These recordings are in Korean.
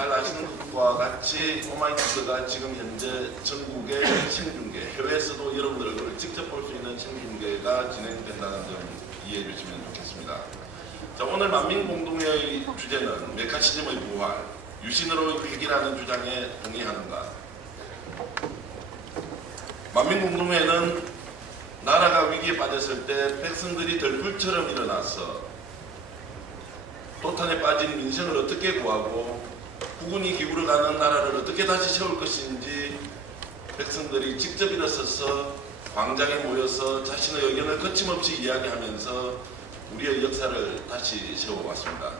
잘 아시는 것과 같이 오마이뉴스가 지금 현재 전국의 생중계, 해외에서도 여러분들 얼굴을 직접 볼 수 있는 생중계가 진행된다는 점 이해해 주시면 좋겠습니다. 자, 오늘 만민공동회의 주제는 메카시즘의 부활, 유신으로 위기라는 주장에 동의하는가. 만민공동회는 나라가 위기에 빠졌을 때 백성들이 들불처럼 일어나서 도탄에 빠진 민생을 어떻게 구하고 국군이 기울어가는 나라를 어떻게 다시 세울 것인지 백성들이 직접 일어서서 광장에 모여서 자신의 의견을 거침없이 이야기하면서 우리의 역사를 다시 세워왔습니다.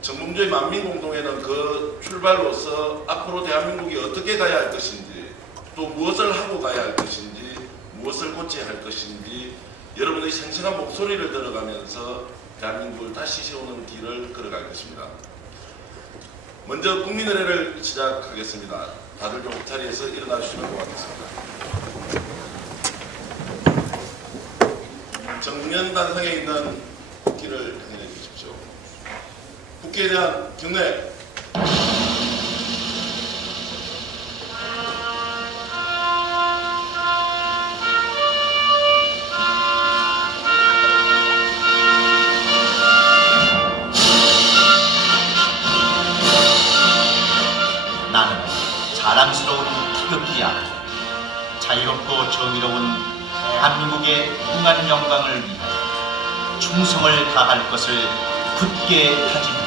정봉주의 만민공동회는 그 출발로서 앞으로 대한민국이 어떻게 가야 할 것인지, 또 무엇을 하고 가야 할 것인지, 무엇을 고쳐야 할 것인지 여러분의 생생한 목소리를 들어가면서 대한민국을 다시 세우는 길을 걸어갈 것입니다. 먼저 국민의례를 시작하겠습니다. 다들 좀 자리에서 일어나 주시면 고맙겠습니다. 정면단상에 있는 국기를 향해 주십시오. 국기에 대한 경례. 나는 자랑스러운 태극기야. 자유롭고 정의로운 대한민국의 무궁한 영광을 위하여 충성을 다할 것을 굳게 다짐합니다.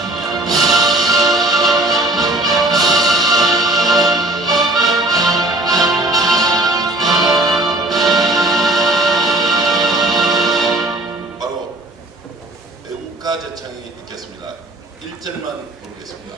바로 애국가 제창이 있겠습니다. 1절만 부르겠습니다.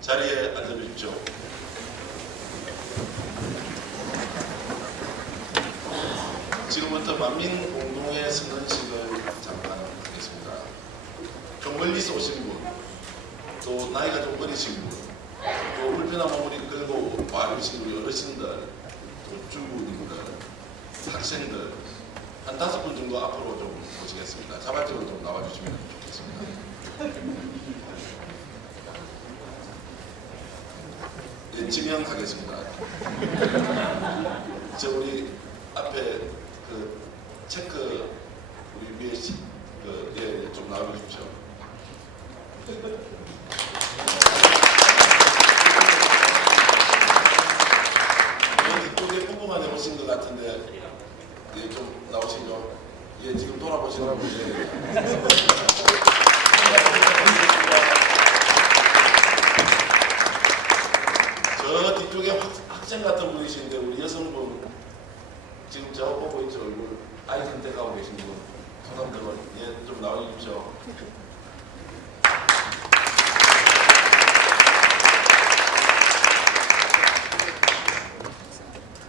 자리에 앉아주십시오. 지금부터 만민공동회 선언식을 잠깐 하겠습니다. 좀 멀리서 오신 분, 또 나이가 좀 어리신 분, 또 불편한 몸을 끌고 와주신 우리 어르신들, 또 주부님들, 학생들 한 5분 정도 앞으로 좀 모시겠습니다. 자발적으로 좀 나와주시면 좋겠습니다. 예, 지명하겠습니다. 저 우리 앞에 그 체크 우리 위에 예, 좀 나와주십시오. 이쪽에 뽑음만 해보신 것 같은데 예, 좀 나오시죠. 예, 지금 돌아보시는 분이 저 뒤쪽에 학생 같은 분이신데 우리 여성분 지금 저 보고 있죠. 얼굴 아이 선택하고 계신 분 소담들은 예, 좀 나와주십시오.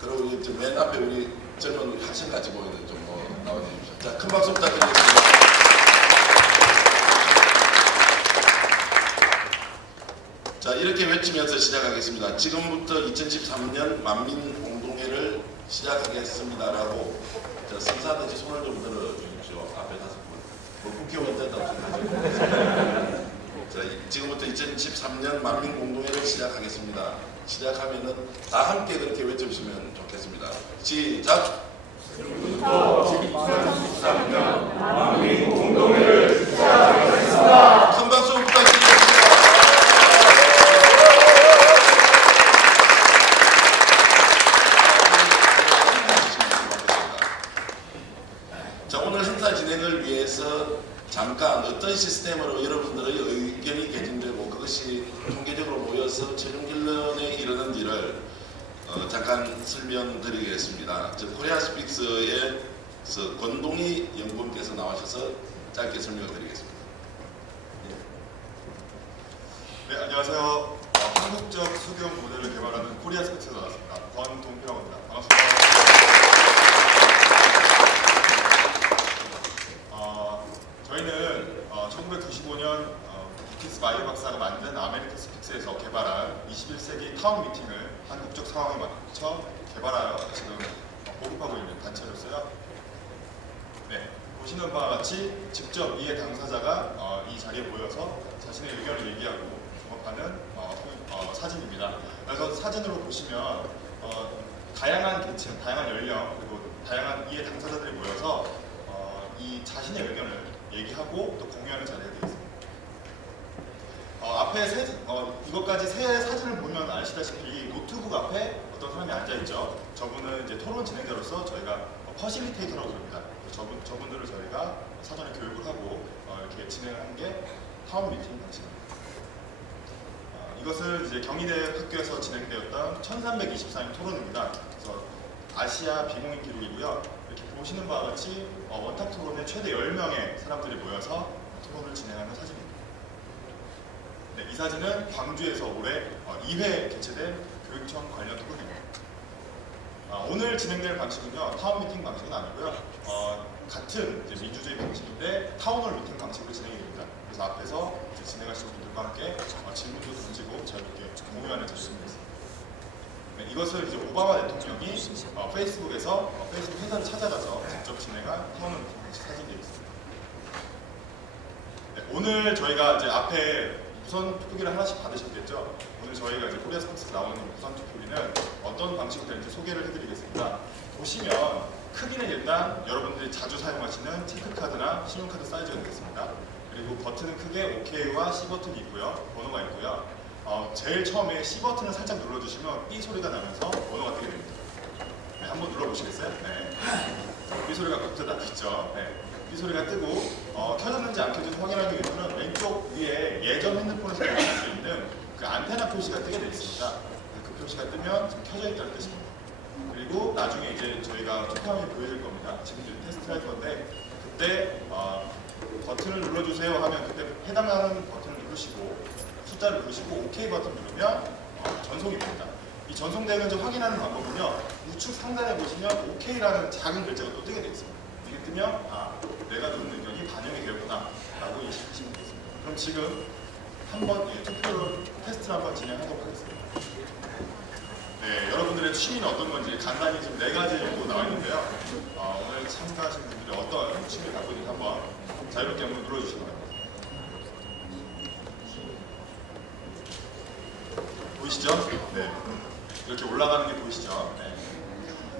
그리고 이제 맨 앞에 우리 젊은 학생 같이 보이는 좀 나와주십시오. 자, 큰 박수 부탁드리겠습니다. 자, 이렇게 외치면서 시작하겠습니다. 지금부터 2013년 만민공동회를 시작하겠습니다라고 성사하듯이 손을 좀 들어주십시오. 앞에 5분. 뭐 국회의원 됐다고 생각하시고. 자, 지금부터 2023년 만민공동회를 시작하겠습니다. 시작하면은 다 함께 그렇게 외쳐주시면 좋겠습니다. 시작! 지금부터 2023년 만민공동회를 시작하겠습니다. 큰 박수 부탁드리겠습니다. 자, 오늘 행사 진행을 위해서 잠깐 어떤 시스템으로 여러분들의 의견이 개진되고 그것이 통계적으로 모여서 최종 결론에 이르는지를 잠깐 설명드리겠습니다. 코리아 스픽스의 권동희 연구원께서 나와셔서 짧게 설명을 드리겠습니다. 네, 안녕하세요. 한국적 수경 모델을 개발하는 코리아 스픽스에서 나왔습니다. 권동희라고 합니다. 반갑습니다. 저희는 1995년 부키스 마이어 박사가 만든 아메리카 스픽스에서 개발한 21세기 타운 미팅을 한국적 상황에 맞춰 개발하여 지금 보급하고 있는 단체로서요. 네, 보시는 바와 같이 직접 이해 당사자가 이 자리에 모여서 자신의 의견을 얘기하고 종합하는 사진입니다. 그래서 사진으로 보시면 다양한 계층, 다양한 연령, 그리고 다양한 이해 당사자들이 모여서 이 자신의 의견을 얘기하고 또 공유하는 자리가 되겠습니다. 앞에 이것까지 세 사진을 보면 아시다시피 노트북 앞에 어떤 사람이 앉아있죠. 저분은 이제 토론 진행자로서 저희가 퍼실리테이터라고 부릅니다. 저분들을 저희가 사전에 교육을 하고 이렇게 진행하는 게 타운 미팅 방식입니다. 이것은 이제 경희대 학교에서 진행되었던 1324년 토론입니다. 그래서 아시아 비공인 기록이고요. 이렇게 보시는 바와 같이 원탁 토론에 최대 10명의 사람들이 모여서 토론을 진행하는 사진입니다. 네, 이 사진은 광주에서 올해 2회 개최된 교육청 관련 토론입니다. 오늘 진행될 방식은요, 타운 미팅 방식은 아니고요. 같은 이제 민주주의 방식인데 타운홀 미팅 방식으로 진행이 됩니다. 그래서 앞에서 이제 진행하시는 분들과 함께 질문도 던지고 자유롭게 공유하는 자리입니다. 네, 이것을 이제 오바마 대통령이 페이스북에서 페이스북 회사를 찾아가서 직접 진행한 타운홀 미팅 방식 사진이었습니다. 네, 오늘 저희가 이제 앞에 우선 투표기를 하나씩 받으셨겠죠? 오늘 저희가 이제 코리아 스픽스에서 나오는 우선 투표기는 어떤 방식으로 되는지 소개를 해드리겠습니다. 보시면 크기는 일단 여러분들이 자주 사용하시는 체크카드나 신용카드 사이즈가 되겠습니다. 그리고 버튼은 크게 OK와 C 버튼이 있고요. 번호가 있고요. 제일 처음에 C 버튼을 살짝 눌러주시면 삐 소리가 나면서 번호가 뜨게 됩니다. 네, 한번 눌러보시겠어요? 네. 삐 소리가 갑자기 나겠죠? 네. 이 소리가 뜨고 켜졌는지 안 켜졌는지 확인하기 위해서는 왼쪽 위에 예전 핸드폰에서 보실 수 있는 그 안테나 표시가 뜨게 되어 있습니다. 그 표시가 뜨면 지금 켜져 있다는 뜻입니다. 그리고 나중에 이제 저희가 투표함이 보여질 겁니다. 지금 이제 테스트를 할 건데 그때 버튼을 눌러주세요 하면 그때 해당하는 버튼을 누르시고 숫자를 누르시고 OK 버튼 누르면 전송이 됩니다. 이 전송되는지 확인하는 방법은요. 우측 상단에 보시면 OK라는 작은 글자가 또 뜨게 되어 있습니다. 이게 뜨면 내가 누른 의견이 반영이 되었구나 라고 인식하시면 되겠습니다. 그럼 지금 한번 투표를 테스트를 한번 진행하도록 하겠습니다. 네, 여러분들의 취미는 어떤 건지 간단히 지금 4가지 정도 나와 있는데요. 오늘 참가하신 분들이 어떤 취미를 갖고 있는지 한번 자유롭게 한번 눌러주시기 바랍니다. 보이시죠? 네, 이렇게 올라가는 게 보이시죠? 네.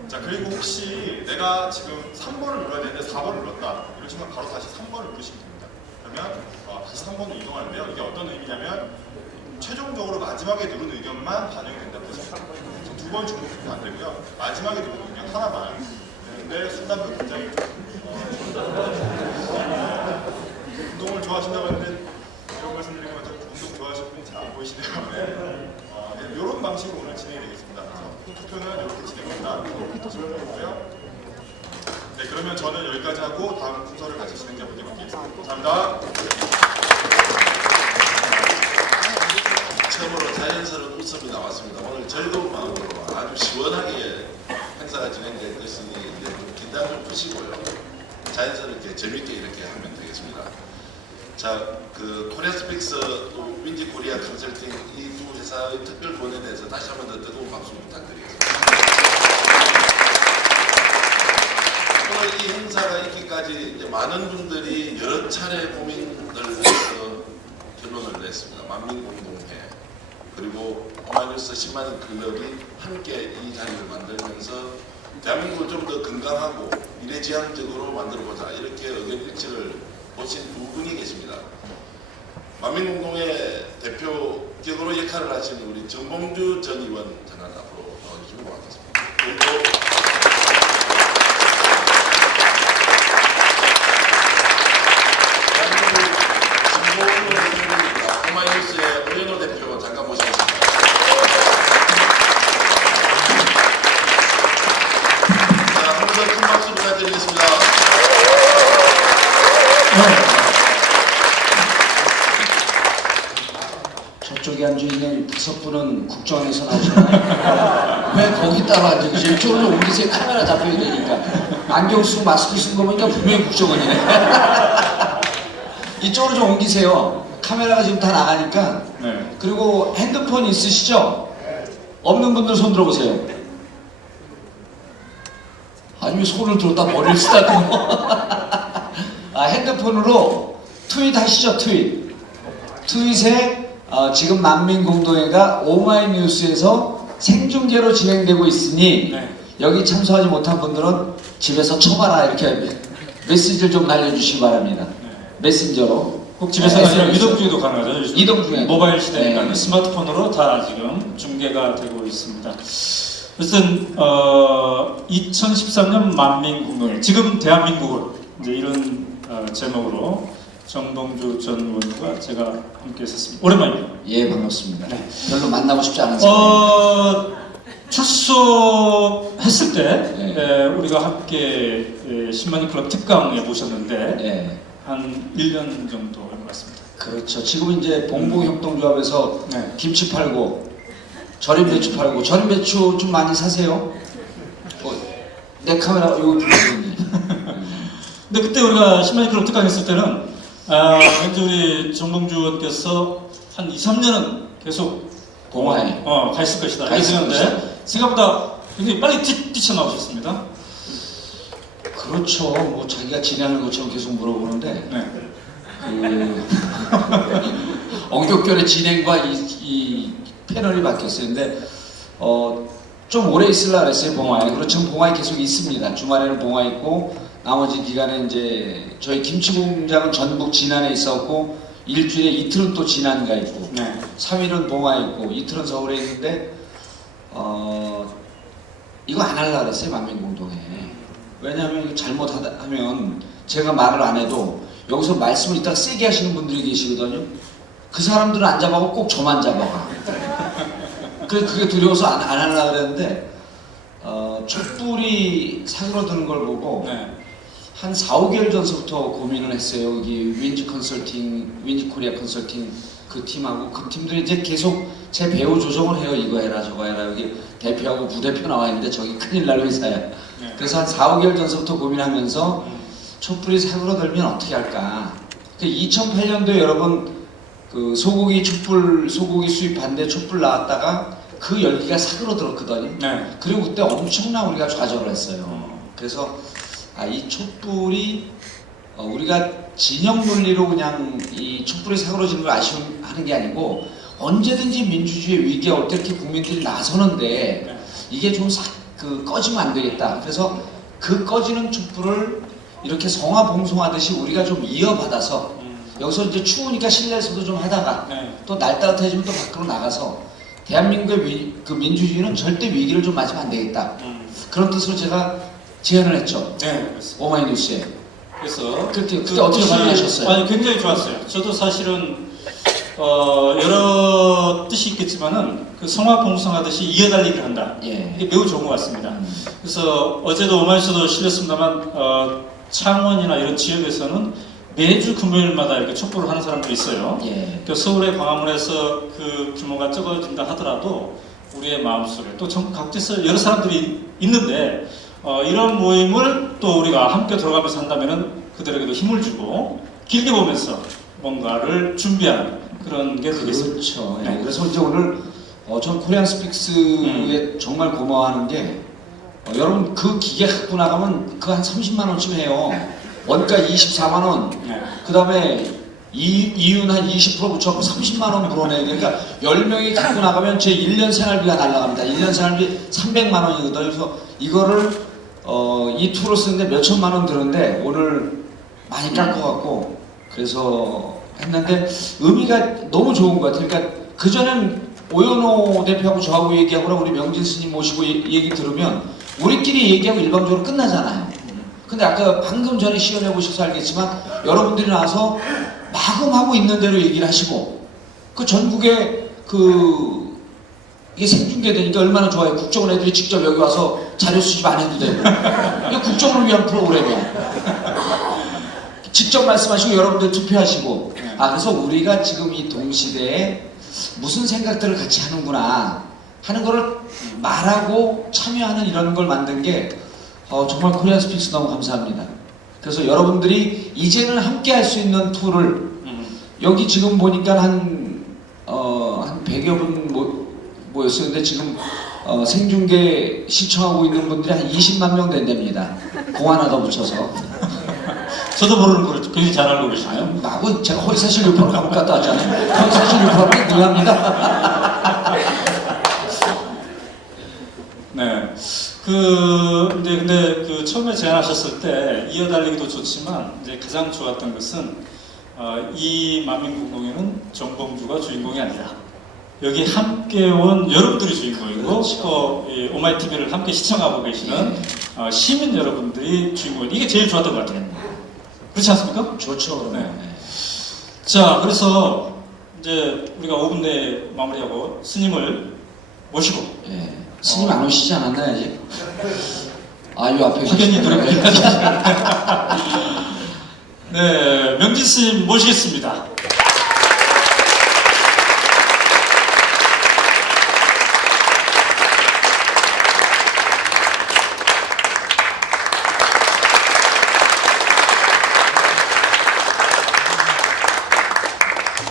자, 그리고 혹시 내가 지금 3번을 눌러야 되는데 4번을 눌렀다 이러시면 바로 다시 3번을 누르시면 됩니다. 그러면 다시 3번으로 이동하는데요. 이게 어떤 의미냐면 최종적으로 마지막에 누른 의견만 반영이 된다고 해서 2번 중복해도 안 되고요. 마지막에 누른 의견 하나만 되는데 순간도 굉장히 운동을 좋아하신다고 했는데 이런 말씀드리면 운동 좋아하시는 분이 잘 안 보이시네요. 네. 이런 방식으로 오늘 진행이 되겠습니다. 그래서 투표는 이렇게 진행된다. 설명해보고요. 네, 그러면 저는 여기까지 하고 다음 순서를 같이 진행자분께 맡기겠습니다. 감사합니다. 처음으로 자연스러운 웃음이 나왔습니다. 오늘 즐거운 마음으로 아주 시원하게 행사가 진행될 것이니 이제 좀 긴장 좀 푸시고요. 자연스럽게 재밌게 이렇게 하면 되겠습니다. 자, 그 코리아 스픽스 또 윈지 코리아 컨설팅 이 두 회사의 특별 본에 대해서 다시 한번 더 뜨거운 박수 부탁드리겠습니다. 오늘 이 행사가 있기까지 이제 많은 분들이 여러 차례 고민을 해서 결론을 냈습니다. 만민공동회 그리고 오마이뉴스 10만 클럽이 함께 이 자리를 만들면서 대한민국을 좀 더 건강하고 미래지향적으로 만들어보자 이렇게 의견 일치를 보신 두 분이 계십니다. 만민공동회 대표격으로 역할을 하시는 우리 정봉주 전 의원 전화 앞으로 나와주시면 고맙겠습니다. 그리고 오마이뉴스의 오연호 대표 잠깐 모시겠습니다. 자, 한 번 더 큰 박수 부탁드리겠습니다. 저쪽에 앉아있는 5분은 국정원에서 나오잖아요. 왜 거기 따로 앉아 계세요? 이쪽으로 옮기세요. 카메라 잡혀야 되니까. 안경 쓰고 마스크 쓴 거 보니까 분명히 국정원이네. 이쪽으로 좀 옮기세요. 카메라가 지금 다 나가니까. 네. 그리고 핸드폰 있으시죠? 없는 분들 손 들어보세요. 아니면 손을 들었다 머리를 쓰다듬어. 아, 핸드폰으로 트윗 하시죠, 트윗. 트윗에 지금 만민공동회가 오마이뉴스에서 생중계로 진행되고 있으니 네. 여기 참석하지 못한 분들은 집에서 쳐봐라 이렇게 메시지를 좀 날려주시기 바랍니다. 네. 메신저로. 꼭 집에서 아니라 SNS. 이동 중에도 가능하죠. 요즘 이동 중에. 모바일 시대니까 네. 스마트폰으로 다 지금 중계가 되고 있습니다. 어쨌든 2013년 만민공동회 지금 대한민국을 이제 이런 제목으로 정봉주 전 의원과 제가 함께 했었습니다. 오랜만입니다. 예, 반갑습니다. 네. 별로 만나고 싶지 않은 사람. 출소했을 때 네. 우리가 함께 10만인 클럽 특강에 모셨는데 예. 한 1년 정도 된 것 같습니다. 그렇죠. 지금 이제 봉봉협동조합에서 네. 김치 팔고 절임 배추 팔고 절임 배추 좀 많이 사세요. 내 카메라 요거 좀 보이니. 근데 그때 우리가 10만인 클럽 특강했을 때는 왠지 우리 정봉주 의원께서 한 2, 3년은 계속 봉화에 가 있을 것이다. 가 이렇게 있을 생각했는데 생각보다 굉장히 빨리 뛰쳐나오셨습니다. 그렇죠. 뭐 자기가 지내는 것처럼 계속 물어보는데 네. 그 엉격결의 진행과 이 패널이 바뀌었어요. 근데 좀 오래 있으려고 그랬어요. 봉화에. 그리고 지금 봉화에 계속 있습니다. 주말에는 봉화에 있고 나머지 기간에 이제 저희 김치 공장은 전북 진안에 있었고 일주일에 이틀은 또 진안가 있고 네. 3일은 봉화에 있고 이틀은 서울에 있는데 이거 안 하려고 그랬어요. 만민공동회. 왜냐하면 이거 잘못하면 제가 말을 안 해도 여기서 말씀을 이따 세게 하시는 분들이 계시거든요. 그 사람들은 안 잡아고 꼭 저만 잡아가. 그게 두려워서 안 하려고 그랬는데 촛불이 사그러드는 걸 보고 네. 한 4, 5개월 전서부터 고민을 했어요. 여기 윈지 코리아 컨설팅 그 팀하고 그 팀들이 이제 계속 제 배우 조정을 해요. 이거 해라 저거 해라. 여기 대표하고 부대표 나와 있는데 저기 큰일 날 회사야. 네. 그래서 한 4, 5개월 전서부터 고민하면서 촛불이 사그러들면 어떻게 할까. 2008년도에 여러분 그 소고기 수입 반대 촛불 나왔다가 그 열기가 사그러들었거든요. 네. 그리고 그때 엄청나 우리가 좌절을 했어요. 그래서 이 촛불이 우리가 진영 논리로 그냥 이 촛불이 사그러지는 걸 아쉬워하는 게 아니고 언제든지 민주주의 위기가 올 때 이렇게 국민들이 나서는데 네. 이게 좀 꺼지면 안 되겠다. 그래서 그 꺼지는 촛불을 이렇게 성화봉송하듯이 우리가 좀 이어받아서 여기서 이제 추우니까 실내에서도 좀 하다가 네. 또 날 따뜻해지면 또 밖으로 나가서 대한민국의 그 민주주의는 절대 위기를 좀 맞으면 안 되겠다. 그런 뜻으로 제가 제안을 했죠. 네. 그렇습니다. 오마이뉴스에. 그래서 그때 어떻게 반응하셨어요? 아니 굉장히 좋았어요. 저도 사실은 여러 뜻이 있겠지만은 그 성화봉송하듯이 이어달리기를 한다. 예. 이게 매우 좋은 것 같습니다. 그래서 어제도 오마이뉴스도 실렸습니다만 창원이나 이런 지역에서는 매주 금요일마다 이렇게 촛불을 하는 사람들이 있어요. 예. 그 서울의 광화문에서 그 규모가 적어진다 하더라도 우리의 마음속에 또 각지에서 여러 사람들이 있는데 이런 모임을 또 우리가 함께 들어가면서 한다면은 그들에게도 힘을 주고 길게 보면서 뭔가를 준비하는 그런 게 되겠습니다. 그렇죠. 예. 네. 그래서 이제 오늘 전 코리안 스픽스에 정말 고마워하는 게 여러분 그 기계 갖고 나가면 그 한 30만 원쯤 해요. 원가 24만 원. 네. 그 다음에 이윤 한 20% 붙여갖고 30만 원 물어내요. 그러니까 10명이 갖고 나가면 제 1년 생활비가 날라갑니다. 1년 생활비 300만 원이거든요. 그래서 이거를 이 툴을 쓰는데 몇 천만 원 드는데 오늘 많이 깎아갖고 그래서 했는데 의미가 너무 좋은 것 같아요. 그러니까 그전엔 오연호 대표하고 저하고 얘기하고 우리 명진 스님 모시고 얘기 들으면 우리끼리 얘기하고 일방적으로 끝나잖아요. 근데 아까 방금 전에 시연해 보셔서 알겠지만 여러분들이 나와서 마구마구 있는 대로 얘기를 하시고 그 전국에 이게 생중계되니까 얼마나 좋아요. 국정원 애들이 직접 여기 와서 자료 수집 안 해도 되고 이게 국정원을 위한 프로그램이야. 직접 말씀하시고 여러분들 투표하시고 그래서 우리가 지금 이 동시대에 무슨 생각들을 같이 하는구나 하는 거를 말하고 참여하는 이런 걸 만든 게 정말 코리안 스픽스 너무 감사합니다. 그래서 여러분들이 이제는 함께 할 수 있는 툴을 여기 지금 보니까 한 100여 분 모였었는데 지금 생중계 시청하고 있는 분들이 한 20만 명 된답니다. 공 하나 더 붙여서. 저도 모르는 걸 굉장히 잘 알고 계시나요? 마구 제가 허위사실 유포를 감옥 갔다 왔잖아요. 허위사실 유포하면 능합니다. 네. 근데 처음에 제안하셨을 때 이어달리기도 좋지만 이제 가장 좋았던 것은 이 만민공동회는 정봉주가 주인공이 아니라 여기 함께 온 여러분들이 주인공이고 그렇죠. 또 오마이TV를 함께 시청하고 계시는 시민 여러분들이 주인공이 이게 제일 좋았던 것 같아요. 그렇지 않습니까? 좋죠. 네. 자, 그래서 이제 우리가 5분 내에 마무리하고 스님을 모시고 예. 스님 안 오시지 않았나요, 아직? 이 앞에 확연히 계시네요. 노래 네, 명진 스님 모시겠습니다.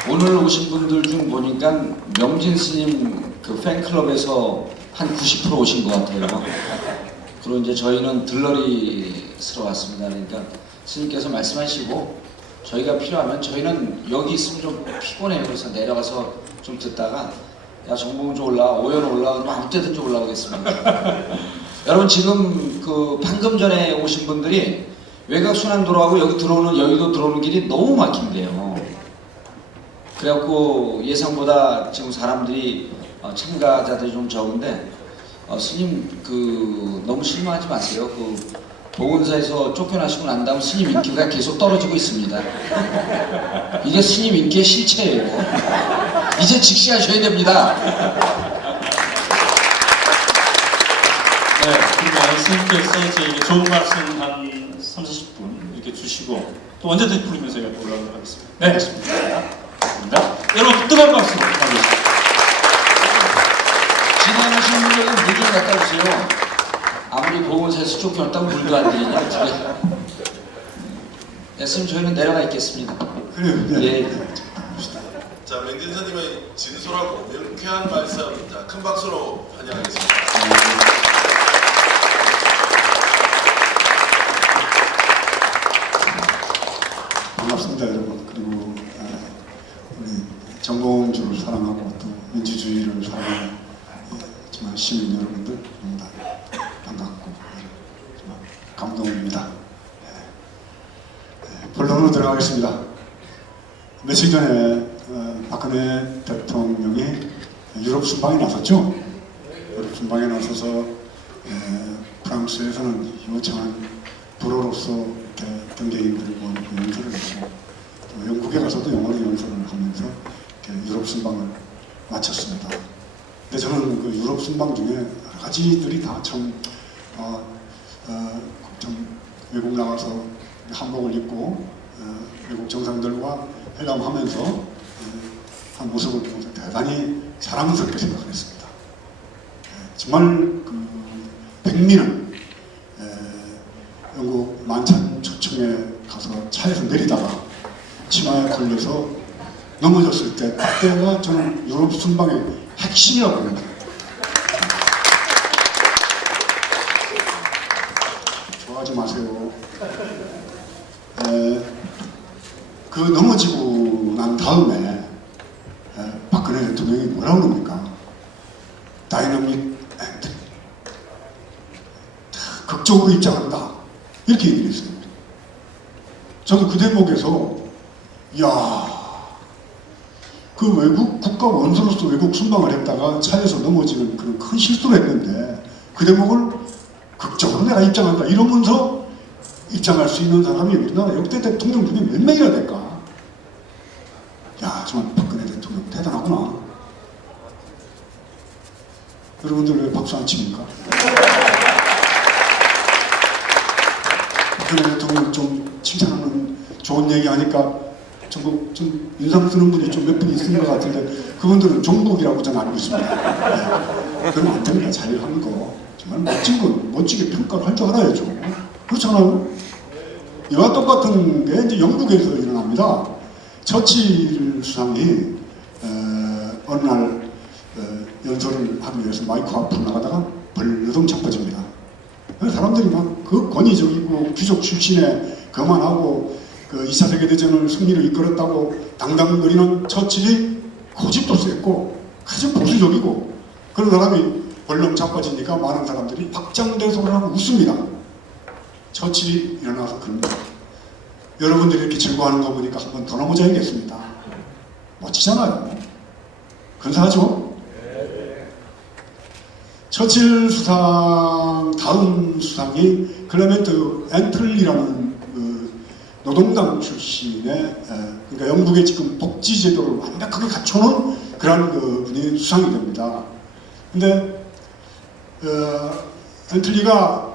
오늘 오신 분들 중 보니까 명진 스님 그 팬클럽에서 한 90% 오신 것 같아요. 그리고 이제 저희는 들러리스러 왔습니다. 그러니까 스님께서 말씀하시고 저희가 필요하면 저희는 여기 있으면 좀 피곤해요. 그래서 내려가서 좀 듣다가 야 정봉주 올라와, 오연 올라와, 아무 때든지 올라오겠습니다. 여러분 지금 방금 전에 오신 분들이 외곽 순환도로하고 여기 들어오는 여의도 들어오는 길이 너무 막힌대요. 그래갖고 예상보다 지금 사람들이 참가자들이 좀 적은데 스님 너무 실망하지 마세요. 보건사에서 쫓겨나시고 난 다음 스님 인기가 계속 떨어지고 있습니다. 이게 스님 인기의 실체예요. 이제 직시하셔야 됩니다. 네, 그러면 스님께서 저에게 좋은 말씀 한 30-40분 이렇게 주시고 또 언제든지 부르면서 저희가 올라오도록 하겠습니다. 네, 알겠습니다. 감사합니다. 여러분 뜨거운 박수 부탁드립니다. 진행하시는 분들은 물 좀 갖다 주세요. 아무리 보건사에서 쫓겨났다고 물도 안 드리냐. 됐으면 저희는 내려가 있겠습니다. 예. 자, 명진 스님의 진솔하고 명쾌한 말씀, 자, 큰 박수로 환영하겠습니다. 반갑습니다, 여러분. 그리고 우리 정봉주를 사랑하고 또 민주주의를 사랑하는 정말 시민 여러분들 너무 다 반갑고 정말 감동입니다. 본론으로 들어가겠습니다. 며칠 전에 박근혜 대통령이 유럽 순방에 나섰죠. 유럽 순방에 나서서 프랑스에서는 요청한 불어로서 경제인들을 모으고 연설을 했고 또 영국에 가서도 영어로 연설을 하면서 유럽 순방을 마쳤습니다. 근데 저는 그 유럽 순방 중에 여러 가지들이 다 참 외국 나가서 한복을 입고 외국 정상들과 회담하면서 한 모습을 보면서 대단히 자랑스럽게 생각을 했습니다. 정말 백미는 영국 만천초청에 가서 차에서 내리다가 치마에 걸려서 넘어졌을 때 그때가 저는 유럽 순방의 핵심이라고 봅니다. 좋아하지 마세요. 그 넘어지고 부릅니까? 다이나믹 엔트리. 극적으로 입장한다. 이렇게 얘기를 했어요. 저도 그 대목에서 그 외국 국가 원수로서 외국 순방을 했다가 차에서 넘어지는 그런 큰 실수를 했는데 그 대목을 극적으로 내가 입장한다 이러면서 입장할 수 있는 사람이 우리나라 역대 대통령 중에 몇 명이나 될까? 정말 박근혜 대통령 대단하구나. 여러분들 왜 박수 안 칩니까? 박근혜 대통령 좀 칭찬하는 좋은 얘기 하니까 좀 인상 쓰는 분이 좀 몇 분 있는 것 같은데 그분들은 종북이라고 저는 알고 있습니다. 그러면 안 됩니다. 자유하는 거 정말 멋지게 평가를 할 줄 알아야죠. 그렇잖아요. 이와 똑같은 게 이제 영국에서 일어납니다. 처칠 수상이 어느 날 연설을 하기 위해서 마이크 앞으로 나가다가 벌러덩 자빠집니다. 사람들이 막 그 권위적이고 귀족 출신에 거만하고 그 2차 세계대전을 승리로 이끌었다고 당당거리는 처칠이 고집도 셌고 아주 보수적이고 그런 사람이 벌렁 자빠지니까 많은 사람들이 박장대소를 하고 웃습니다. 처칠이 일어나서 그럽니다. 여러분들이 이렇게 즐거워하는 거 보니까 한번 더 넘어져야겠습니다. 멋지잖아요. 근사하죠? 처칠 수상 다음 수상이 클레멘트 앤틀리라는 그 노동당 출신의 그러니까 영국의 지금 복지 제도를 완벽하게 갖춰놓은 그런 그 분이 수상이 됩니다. 근데 앤틀리가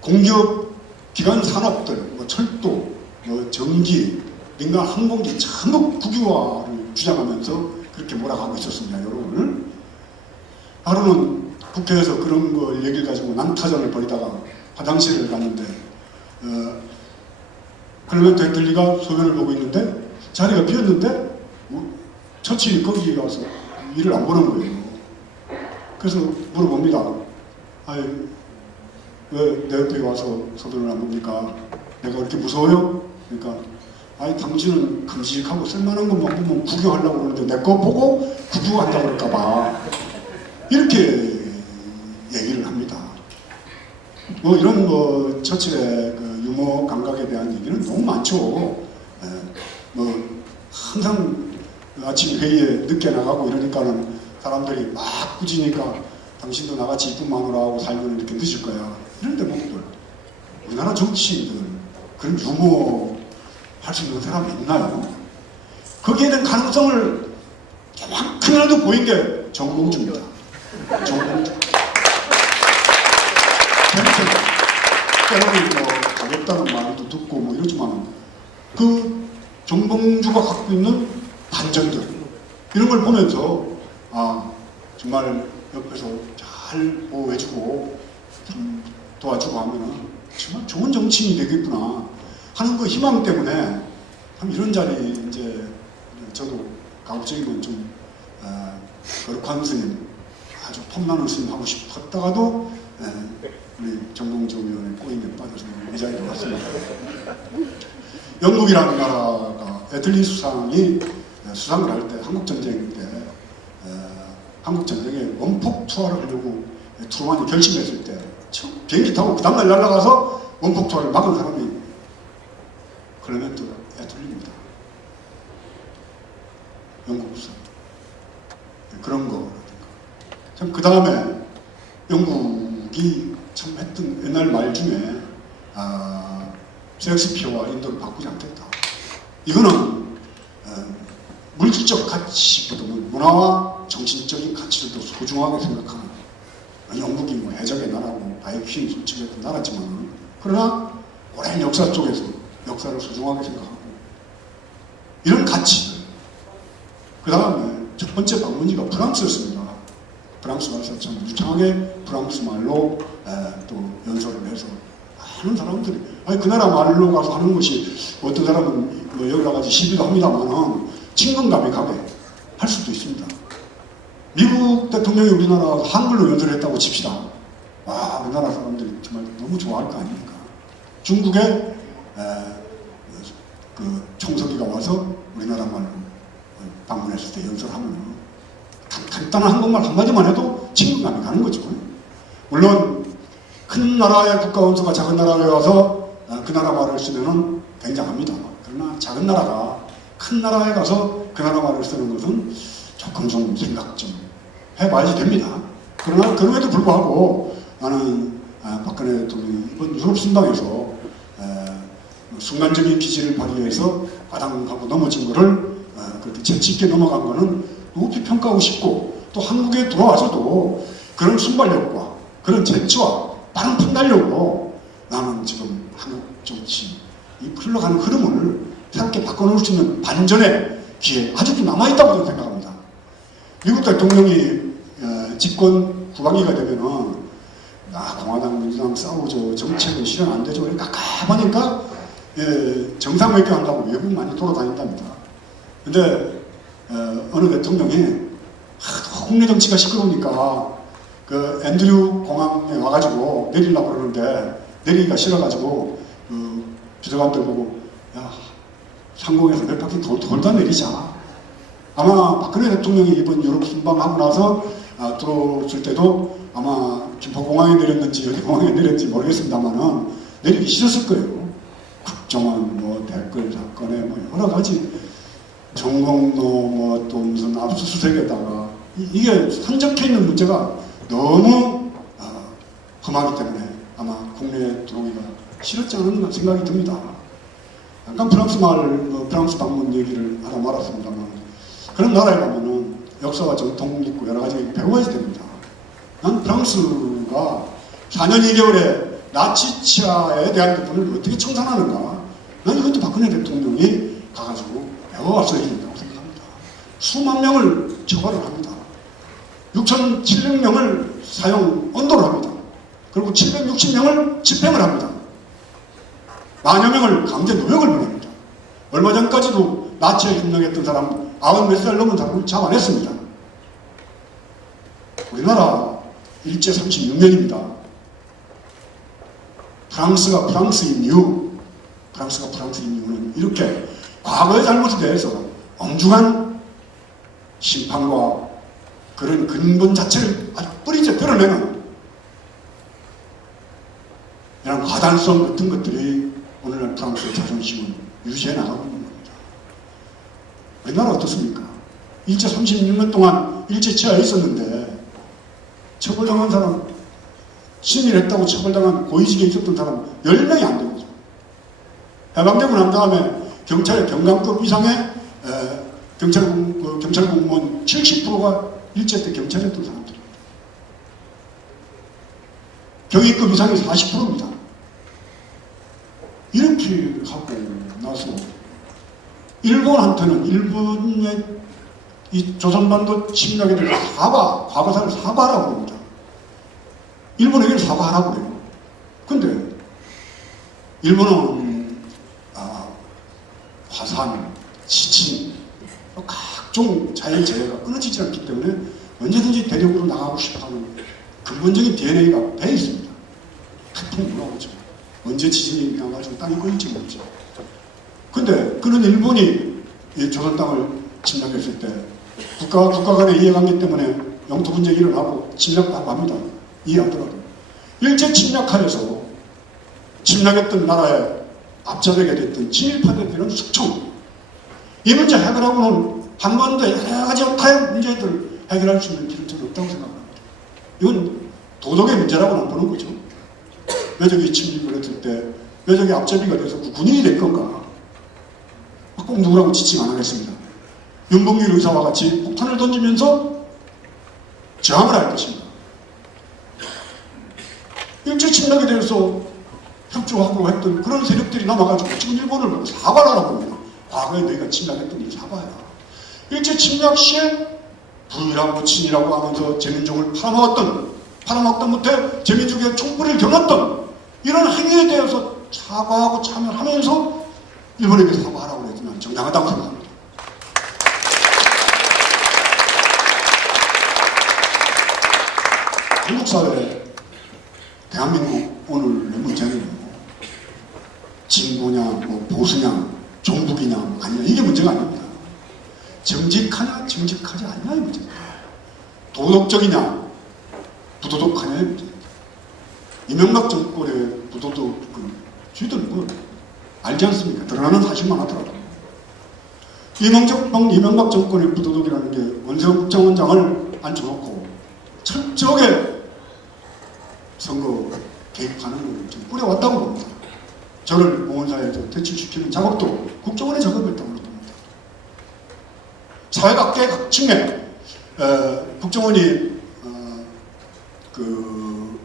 공기업 기관 산업들, 뭐 철도, 뭐 전기, 민간 항공기 전부 국유화를 주장하면서 그렇게 몰아가고 있었습니다, 여러분을. 하루는 국회에서 그런 걸 얘기를 가지고 난타전을 벌이다가 화장실을 갔는데 클레멘트 앤틀리가 소변을 보고 있는데 자리가 비었는데 처칠이 거기 가서 일을 안 보는 거예요. 그래서 물어봅니다. 아니 왜 내 옆에 와서 소변을 안 봅니까? 내가 그렇게 무서워요? 그러니까 아니 당신은 큼직하고 쓸만한 것만 보면 구경하려고 그러는데 내 거 보고 구경한다고 그럴까봐 이렇게 얘기를 합니다. 뭐 이런 뭐 처칠의 그 유머 감각에 대한 얘기는 너무 많죠. 뭐 항상 아침 회의에 늦게 나가고 이러니까는 사람들이 막 꾸지니까 당신도 나같이 이쁜 마누라하고 살면 이렇게 늦을 거야. 이런 대목들. 우리나라 정치인들 그런 유머 할 수 있는 사람이 있나요? 거기에 대한 가능성을 조금이라도 보인 게 정봉주입니다. 정봉주. 때로는 뭐 가볍다는 말도 듣고 뭐 이러지만 그 정봉주가 갖고 있는 반전들 이런 걸 보면서 정말 옆에서 잘 보호해주고 도와주고 하면은 정말 좋은 정치인이 되겠구나 하는 그 희망 때문에 참 이런 자리 이제 저도 가급적이면 좀 거룩한 스님 아주 폼나는 스님 하고 싶었다가도 우리 정봉주 의원의 꼬임에 빠져서 이 자리에 왔습니다. 영국이라는 나라가 애틀리 수상이 수상을 할 때 한국전쟁 때 한국전쟁에 원폭 투하를 하려고 트루만이 결심했을 때 비행기 타고 그 다음날 날아가서 원폭 투하를 막은 사람이 클레멘트 애틀리입니다. 영국 수상. 그런 거. 참 그 다음에 영국이 참 했던 옛날 말 중에 셰익스피어와 인도를 바꾸지 않겠다. 이거는 물질적 가치보다는 문화와 정신적인 가치를 더 소중하게 생각하는 영국이 뭐 해적의 나라고 바이킹 솔직했던 나라지만 그러나 오랜 역사 속에서 역사를 소중하게 생각하고 이런 가치들. 그 다음에 첫 번째 방문지가 프랑스였습니다. 프랑스 가서 참 유창하게 프랑스 말로 또 연설을 해서 많은 사람들이 그 나라 말로 가서 하는 것이 어떤 사람은 뭐 여러 가지 시비도 합니다만은 친근감이 가게 할 수도 있습니다. 미국 대통령이 우리나라 한글로 연설했다고 칩시다. 와, 우리나라 사람들이 정말 너무 좋아할 거 아닙니까? 중국의 그 총서기가 와서 우리나라 말로 방문했을 때 연설하면 간단한 한국말 한마디만 해도 친근감이 가는 거죠. 물론 큰 나라의 국가원수가 작은 나라에 와서 그 나라 말을 쓰면 굉장합니다. 그러나 작은 나라가 큰 나라에 가서 그 나라 말을 쓰는 것은 조금 좀 생각 좀 해봐야지 됩니다. 그러나 그럼에도 불구하고 나는 박근혜 대통령이 이번 유럽 순방에서 순간적인 기질을 발휘해서 바닥하고 넘어진 거를 그렇게 재치 있게 넘어간 거는 높이 평가하고 싶고, 또 한국에 들어와서도 그런 순발력과 그런 재치와 빠른 판단력으로 나는 지금 한국 정치 이 흘러가는 흐름을 새롭게 바꿔놓을 수 있는 반전의 기회 아직도 남아있다고 저는 생각합니다. 미국 대통령이 집권 후반기가 되면은 공화당 민주당 싸우죠, 정책은 실현 안 되죠, 깝깝하니까 정상 외교한다고 외국 많이 돌아다닌답니다. 근데 어느 대통령이 국내 정치가 시끄러우니까 그 앤드류 공항에 와가지고 내리려고 그러는데 내리기가 싫어가지고 그 비서관들 보고 야 상공에서 몇 바퀴 돌다 내리자. 아마 박근혜 대통령이 이번 유럽 순방하고 나서 들어올 때도 아마 김포공항에 내렸는지 어디 공항에 내렸는지 모르겠습니다만은 내리기 싫었을 거예요. 국정원 뭐 댓글 사건에 뭐 여러 가지 정공로 뭐 또 무슨 압수수색에다가 이게 산적해 있는 문제가 너무 험하기 때문에 아마 국내에 들어오기가 싫었지 않았나 생각이 듭니다. 약간 프랑스 방문 얘기를 하다 말았습니다만 그런 나라에 가면은 역사와 전통 있고 여러 가지 배워야 됩니다. 난 프랑스가 4년 2개월에 나치 치하에 대한 부분을 어떻게 청산하는가, 난 이것도 박근혜 대통령이 가가지고 배워왔어야 된다고 생각합니다. 수만 명을 처벌을 합니다. 6,700명을 사형 언도를 합니다. 그리고 760명을 집행을 합니다. 만여 명을 강제 노역을 보냅니다. 얼마 전까지도 나치에 협력했던 사람 90몇 살 넘은 사람을 잡아냈습니다. 우리나라 일제 36년입니다. 프랑스가 프랑스인 이유는 이렇게 과거의 잘못에 대해서 엄중한 심판과 그런 근본 자체를 아주 뿌리째 드러내는 이런 과단성 같은 것들이 오늘날 프랑스의 자존심을 유지해 나가고 있는 겁니다. 우리나라 어떻습니까? 일제 36년 동안 일제 치하에 있었는데 처벌당한 사람, 시민했다고 처벌당한 고위직에 있었던 사람 10명이 안 되는 거죠. 해방되고 난 다음에 경찰의 경감급 이상의 경찰 공무원 70%가 일제 때 경찰이었던 사람들입니다. 경위급 이상이 40%입니다. 이렇게 하고 나서 일본한테는 일본의 이 조선반도 침략에 대해서 과거사를 사과하라고 합니다. 일본에게 사과하라고 그래요. 근데 일본은 화산, 지진, 각종 자연재해가 끊어지지 않기 때문에 언제든지 대륙으로 나가고 싶어하는 근본적인 DNA가 배 있습니다. 태풍 올라오죠. 언제 지진이 나가지고 땅이 꺼질지 모르죠. 근데 그런 일본이 이 조선 땅을 침략했을 때 국가 간의 이해관계 때문에 영토 분쟁이 일어나고 침략하고 합니다. 이해하더라도 일제 침략하여서 침략했던 나라에 앞잡이가 됐던 친일파들에 대한 숙청, 이 문제 해결하고는 한반도의 여러 가지 타협 문제들 해결할 수 있는 길은 저는 없다고 생각합니다. 이건 도덕의 문제라고는 보는 거죠. 외적이 침입을 했을 때 외적이 앞잡이가 돼서 군인이 될 건가? 꼭 누구라고 지칭 안 하겠습니다. 윤봉길 의사와 같이 폭탄을 던지면서 저항을 할 것입니다. 일제 침략에 대해서 협조하고 했던 그런 세력들이 남아가지고 지금 일본을 보고 사과를 하라고 합니다. 과거에 너희가 침략했던 일 사과해라. 일제 침략 시에 부이라고 친이라고 하면서 제민족을 팔아먹었던 못해 제민족의 촛불을 겨눴던 이런 행위에 대해서 사과하고 참여하면서 일본에게 사과하라고 해도 난 정당하다고 생각합니다. 한국 사회, 대한민국 오늘의 문제는 진보냐, 뭐 보수냐, 종북이냐, 아니냐, 이게 문제가 아닙니다. 정직하냐, 정직하지 않냐, 이 문제입니다. 도덕적이냐 부도덕하냐. 이명박 정권의 부도덕은 저희들 뭐 알지 않습니까? 드러나는 사실만 하더라도. 이명박 정권의 부도덕이라는 게 원세훈 국정원장을 앉혀놓고 철저하게 선거 개입하는 걸 좀 꾸려왔다고 봅니다. 저를 보훈사에서 퇴출시키는 작업도 국정원의 작업이었다고 봅니다. 사회각계 측면 국정원이 그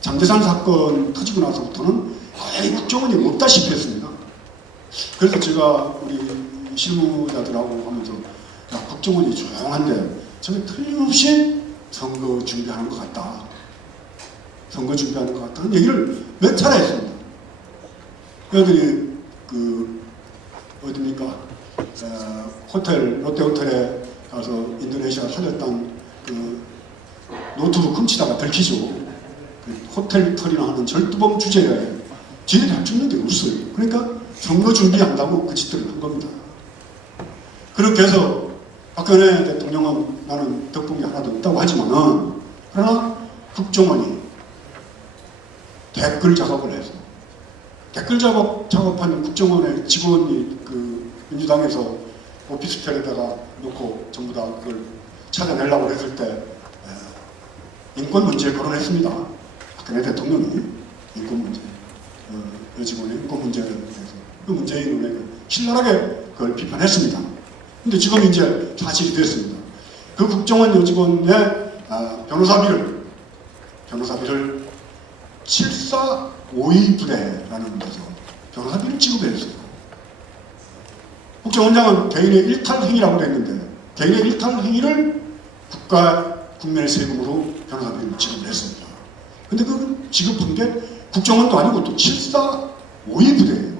장대산 사건 터지고 나서부터는 거의 국정원이 없다시피 했습니다. 그래서 제가 우리 실무자들하고 하면서 야, 국정원이 조용한데 저게 틀림없이 선거 준비하는 것 같다. 선거 준비하는 것 같다는 얘기를 몇 차례 했습니다. 여기 그 어디입니까? 호텔 롯데호텔에 가서 인도네시아 살렸던 그 노트북 훔치다가 들키죠. 그 호텔 털이나 하는 절도범 주제에 지들이 할 줄 있는 게 없어요. 그러니까 선거 준비한다고 그 짓들을 한 겁니다. 그렇게 해서 박근혜 대통령은 나는 덕분이 하나도 없다고 하지만은 그러나 국정원이 댓글 작업을 해서 댓글 작업한 국정원의 직원이 그 민주당에서 오피스텔에다가 놓고 전부 다 그걸 찾아내려고 했을 때 인권 문제에 거론했습니다. 박근혜 대통령이 인권 문제, 여직원의 인권 문제에 대해서 그 문재인의 신랄하게 그걸 비판했습니다. 근데 지금 이제 사실이 됐습니다. 그 국정원 여직원의 변호사비를 745위 부대라는 데서 변호사비를 지급했어요. 국정원장은 개인의 일탈 행위라고 했는데 개인의 일탈 행위를 국민의 세금으로 변호사비를 지급했습니다. 근데 그 지급한 게 국정원도 아니고 또 745위 부대예요.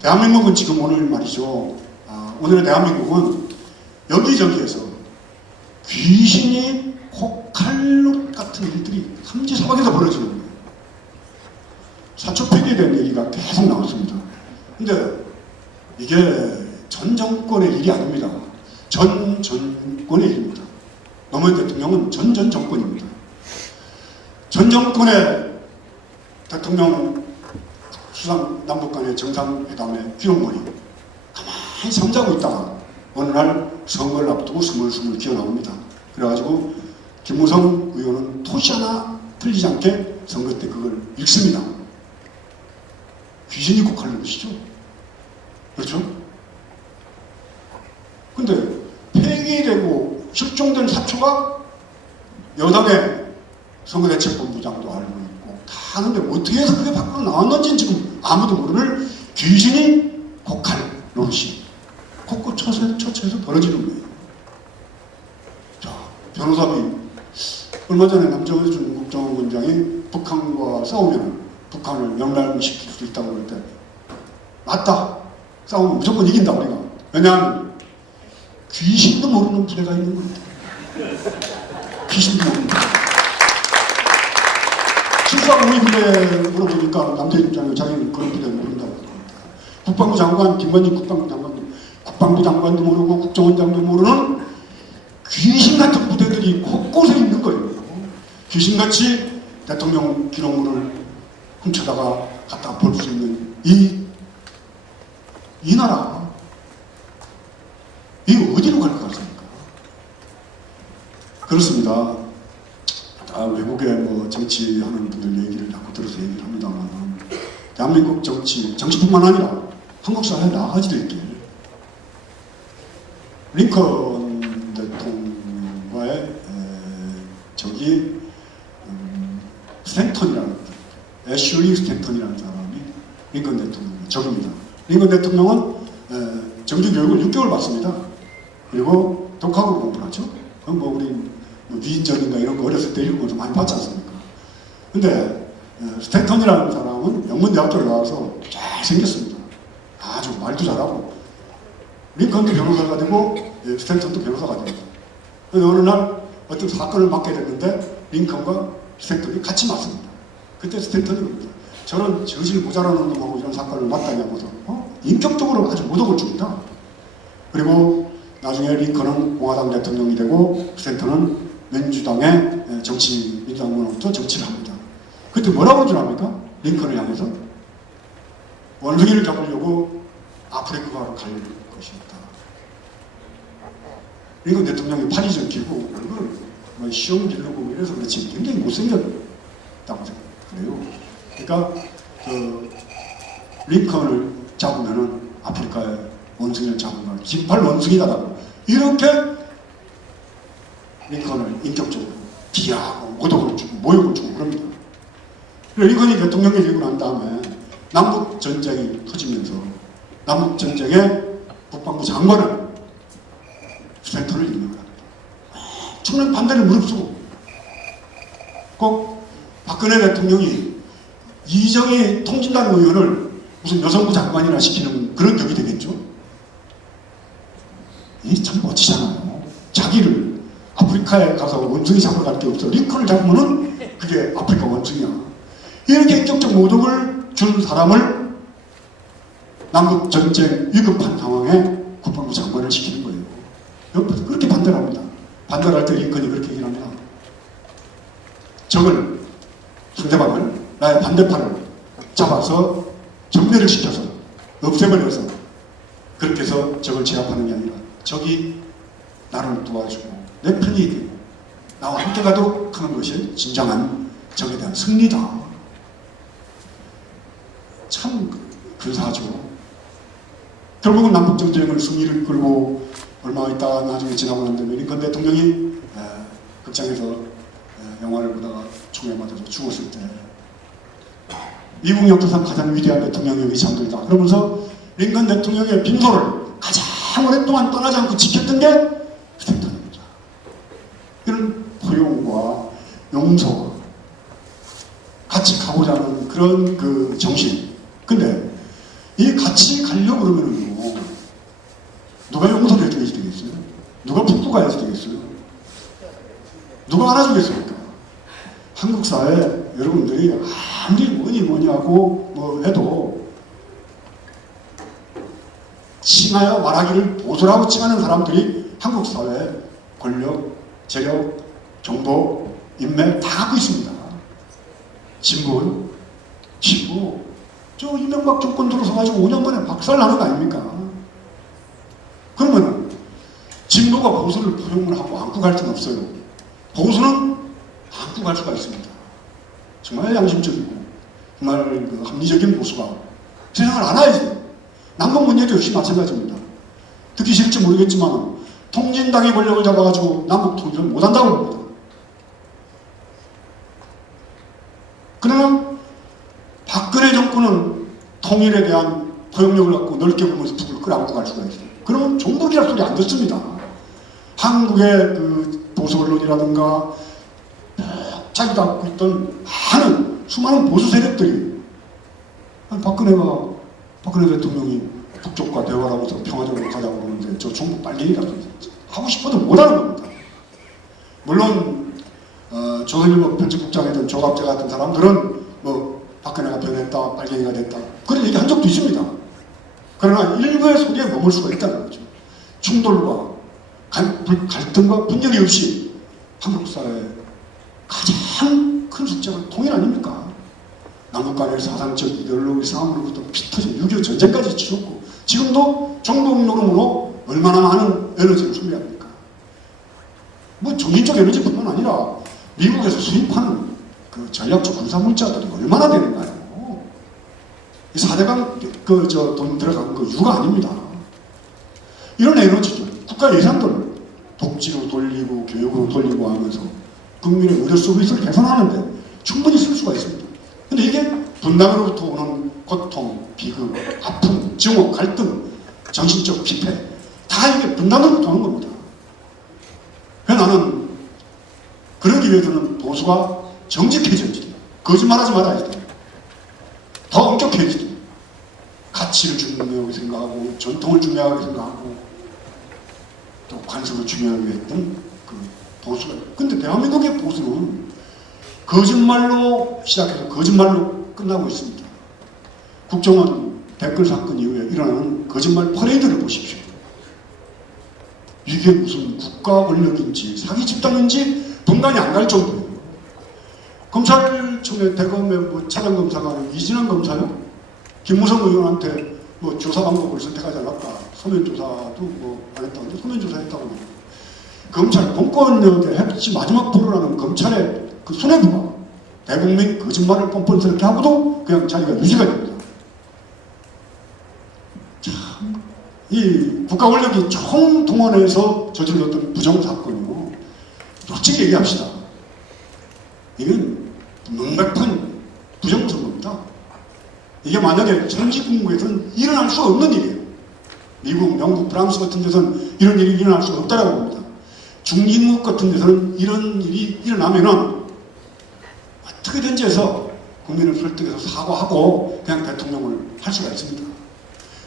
대한민국은 지금 오늘 말이죠. 오늘의 대한민국은 여기저기에서 귀신이 코칼롯 같은 일들이 삼지사방에서 벌어지는 거예요. 사초폐기에 대한 얘기가 계속 나왔습니다. 근데 이게 전 정권의 일이 아닙니다. 전 정권의 일입니다. 노무현 대통령은 전 정권입니다. 전 정권의 대통령 수상 남북 간의 정상회담의 기록물이 가만히 잠자고 있다가 어느 날 선거를 앞두고 스물스물 기어나옵니다. 그래가지고 김무성 의원은 토시 하나 틀리지 않게 선거 때 그걸 읽습니다. 귀신이 곡하는 것이죠. 그렇죠? 근데 폐기되고 실종된 사초가 여당의 선거대책본부장도 알고 있고 다 하는데 어떻게 해서 그게 밖으로 나왔는지는 지금 아무도 모르는 귀신이 곡할 노릇이 곳곳 처처에서 벌어지는 거예요. 자, 변호사비 얼마 전에 남정준 국정원장이 북한과 싸우면 북한을 명랑시킬 수 있다고 그럴 때 맞다. 싸우면 무조건 이긴다 우리가. 왜냐하면 귀신도 모르는 부대가 있는 겁니다. 귀신도 모르는 부대. 745위 부대 물어보니까 남자 입장에 자기는 그런 부대를 모른다고 합니다. 국방부 장관, 김관진 국방부 장관도 모르고 국정원장도 모르는 귀신 같은 부대들이 곳곳에 있는 거예요. 귀신같이 대통령 기록물을 훔쳐다가 갖다 볼 수 있는 이 나라, 이 어디로 갈 것 같습니까? 그렇습니다. 외국에 뭐 정치하는 분들 얘기를 자꾸 들어서 얘기를 합니다만 대한민국 정치뿐만 아니라 한국 사회에 나아가지도 있길 링컨 대통령과의 적이 스탠턴이라는 애슐리 스탠턴이라는 사람이 링컨 대통령의 적입니다. 링컨 대통령은 정규교육을 6개월 받습니다. 그리고 독학으로 공부를 하죠. 그럼 뭐 우리 위인전인가 이런 거 어렸을 때 읽은 것도 많이 봤지 않습니까? 근데 스탠턴이라는 사람은 명문대학교를 나와서 잘생겼습니다. 아주 말도 잘하고 링컨도 변호사가 되고 스탠턴도 변호사가 됩니다. 어느 날 어떤 사건을 맡게 됐는데 링컨과 스탠턴이 같이 맞습니다. 그때 스탠턴이 그럽니다. 저는 저질 모자라는 놈하고 이런 사건을 맡다냐고서 인격적으로 아주 모독을 줍니다. 그리고 나중에 링컨은 공화당 대통령이 되고 스탠턴은 민주당의 민주당으로부터 정치를 합니다. 그때 뭐라고 줄 압니까? 링컨을 향해서 원숭이를 잡으려고 아프리카로 갈 것입니다. 링컨 대통령이 팔이 적히고 얼굴을 뭐 시험 기르고 이래서 그렇지 굉장히 못생겼다고 생각해요. 그러니까 그 링컨을 잡으면은 아프리카의 원숭이를 잡으면 긴팔 원숭이다라고 이렇게 링컨을 인격적으로 비하하고 모독을 주고 모욕을 주고 그럽니다. 링컨이 대통령이 되고 난 다음에 남북 전쟁이 터지면서 남북 전쟁의 국방부 장관을 스탠턴을 임명합니다. 엄청난 반대를 무릅쓰고 꼭 박근혜 대통령이 이정희 통진당 의원을 무슨 여성부 장관이나 시키는 그런 격이 되겠죠. 이 참 멋지잖아요. 자기를 아프리카에 가서 원숭이 잡으러 갈 게 없어. 링컨을 잡으면은 그게 아프리카 원숭이야. 이렇게 인격적 모독을 준 사람을 남북 전쟁 위급한 상황에 국방부 장관을 시키는 거예요. 옆에서 그렇게 반대를 합니다. 반대를 할 때 링컨이 그렇게 얘기를 합니다. 적을, 상대방을, 나의 반대파를 잡아서 전멸을 시켜서 없애버려서 그렇게 해서 적을 제압하는 게 아니라 적이 나를 도와주고 내 편이 되고 나와 함께 가도록 하는 것이 진정한 적에 대한 승리다. 참 근사하죠. 결국은 남북전쟁을 승리를 끌고 얼마 있다가 나중에 지나고 난 다음에 링컨 대통령이 극장에서 영화를 보다가 총에 맞아서 죽었을 때 미국 역사상 가장 위대한 대통령의 위상들이다. 그러면서 링컨 대통령의 빈소를 가장 오랫동안 떠나지 않고 지켰던 게 스탠턴입니다. 이런 포용과 용서, 같이 가고자 하는 그런 그 정신. 근데 이 같이 가려고 그러면은요, 누가 용서를 해줘야지 되겠어요? 누가 북두 가야지 되겠어요? 누가 알아주겠습니까? 한국 사회 여러분들이 아무리 뭐니 하고 뭐 해도 칭하여 말하기를 보수라고 칭하는 사람들이 한국 사회에 권력, 재력, 정보, 인맥 다 갖고 있습니다. 진보, 저 이명박 정권 들어서가지고 5년 만에 박살 나는 거 아닙니까? 그러면 진보가 보수를 포용을 하고 안고 갈 수는 없어요. 보수는 안고 갈 수가 있습니다. 정말 양심적이고 정말 그 합리적인 보수가 세상을 알아야지. 남북 문제도 역시 마찬가지입니다. 듣기 싫을지 모르겠지만 통진당이 권력을 잡아가지고 남북 통일을 못한다고 합니다. 그러나 박근혜 정권은 통일에 대한 포용력을 갖고 넓게 보면서 북을 끌어안고 갈 수가 있어요. 그러면 종북이라는 소리 안 듣습니다. 한국의 그 보수 언론이라든가 자기가 갖고 있던 많은 수많은 보수 세력들이 박근혜 대통령이 북쪽과 대화를 하면서 평화적으로 가자고 그러는데 저 종북 빨갱이라고 하고 싶어도 못하는 겁니다. 물론 조선일보 편집국장이든 조갑재 같은 사람들은 뭐 박근혜가 변했다, 빨갱이가 됐다 그런 얘기 한 적도 있습니다. 그러나 일부의 소리에 머물 수가 있다는 거죠. 충돌과 갈등과 분열이 없이 한국 사회의 가장 큰 숙제가 통일 아닙니까? 남북 간의 사상적 이데올로기 싸움으로부터 피 터진 6.25 전쟁까지 치렀고 지금도 정복 노름으로 얼마나 많은 에너지를 소비합니까? 뭐 종인적 에너지뿐만 아니라 미국에서 수입하는 그 전략적 군사물자들이 얼마나 되는가요? 이 4대강 돈 들어간 거 유가 아닙니다. 이런 에너지들, 국가 예산들을 복지로 돌리고 교육으로 돌리고 하면서 국민의 의료 서비스를 개선하는데 충분히 쓸 수가 있습니다. 근데 이게 분당으로부터 오는 고통, 비극, 아픔, 증오, 갈등, 정신적 피폐 다 이게 분당으로부터 오는 겁니다. 그래서 나는 그러기 위해서는 보수가 정직해져야 돼요. 거짓말하지 말아야 돼요. 더 엄격해져야 돼요. 가치를 중요하게 생각하고 전통을 중요하게 생각하고 또 관습을 중요하게 했던 그 보수가. 근데 대한민국의 보수는 거짓말로 시작해서 거짓말로 끝나고 있습니다. 국정원 댓글 사건 이후에 일어나는 거짓말 퍼레이드를 보십시오. 이게 무슨 국가 권력인지 사기 집단인지 분간이 안 갈 정도예요. 검찰청에 대검의 뭐 차장검사가 이진환 검사요? 김무성 의원한테 뭐 조사 방법을 선택하지 않았다. 서면 조사도 뭐 안 했다고 하는데 서면 조사했다고. 검찰 공권력의 핵심 마지막 포로라는 검찰의 그 수뇌부가 대국민 거짓말을 뻔뻔스럽게 하고도 그냥 자기가 유지가 됩니다. 참, 이 국가 권력이 총동원해서 저질렀던 부정사건이고, 솔직히 얘기합시다. 이건 명백한 부정선거입니다. 이게 만약에 전직국에서는 일어날 수 없는 일이에요. 미국, 영국, 프랑스 같은 데서는 이런 일이 일어날 수 없다고 봅니다. 중진국 같은 데서는 이런 일이 일어나면은 어떻게든지 해서 국민을 설득해서 사과하고 그냥 대통령을 할 수가 있습니다.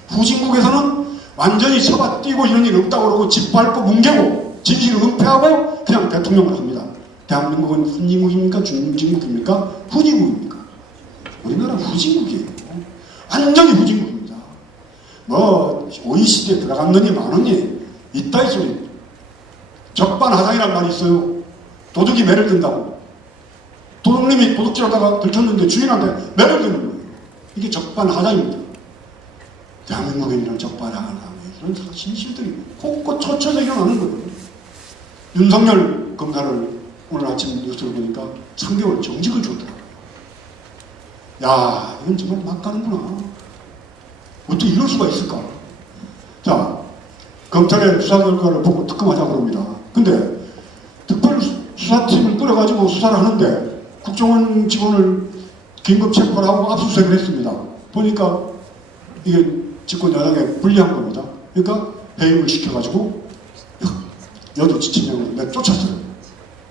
후진국에서는 완전히 쳐받뛰고 이런 일 없다고 그러고 짓밟고 뭉개고 진실을 은폐하고 그냥 대통령을 합니다. 대한민국은 후진국입니까? 중진국입니까? 후진국입니까? 우리나라 후진국이에요. 완전히 후진국입니다. 뭐 OECD에 들어갔느니 마느니 이따위 소리. 적반하장이란 말이 있어요. 도둑이 매를 든다고. 도둑님이 도둑질하다가 들켰는데 주인한테 매를 드는 거예요. 이게 적반하장입니다. 대한민국에 이런 적반하장, 이런 진실들이 곳곳 일어나는 거예요. 윤석열 검사를 오늘 아침 뉴스를 보니까 3개월 정직을 줬더라고요. 야, 이건 정말 막 가는구나. 어떻게 이럴 수가 있을까? 자, 검찰의 수사 결과를 보고 특검하자고 합니다. 근데 특별수사팀을 꾸려가지고 수사를 하는데 국정원 직원을 긴급 체포를 하고 압수수색을 했습니다. 보니까 이게 집권 여당에 불리한 겁니다. 그러니까 해임을 시켜가지고 여도 지침령을 내쫓았어요.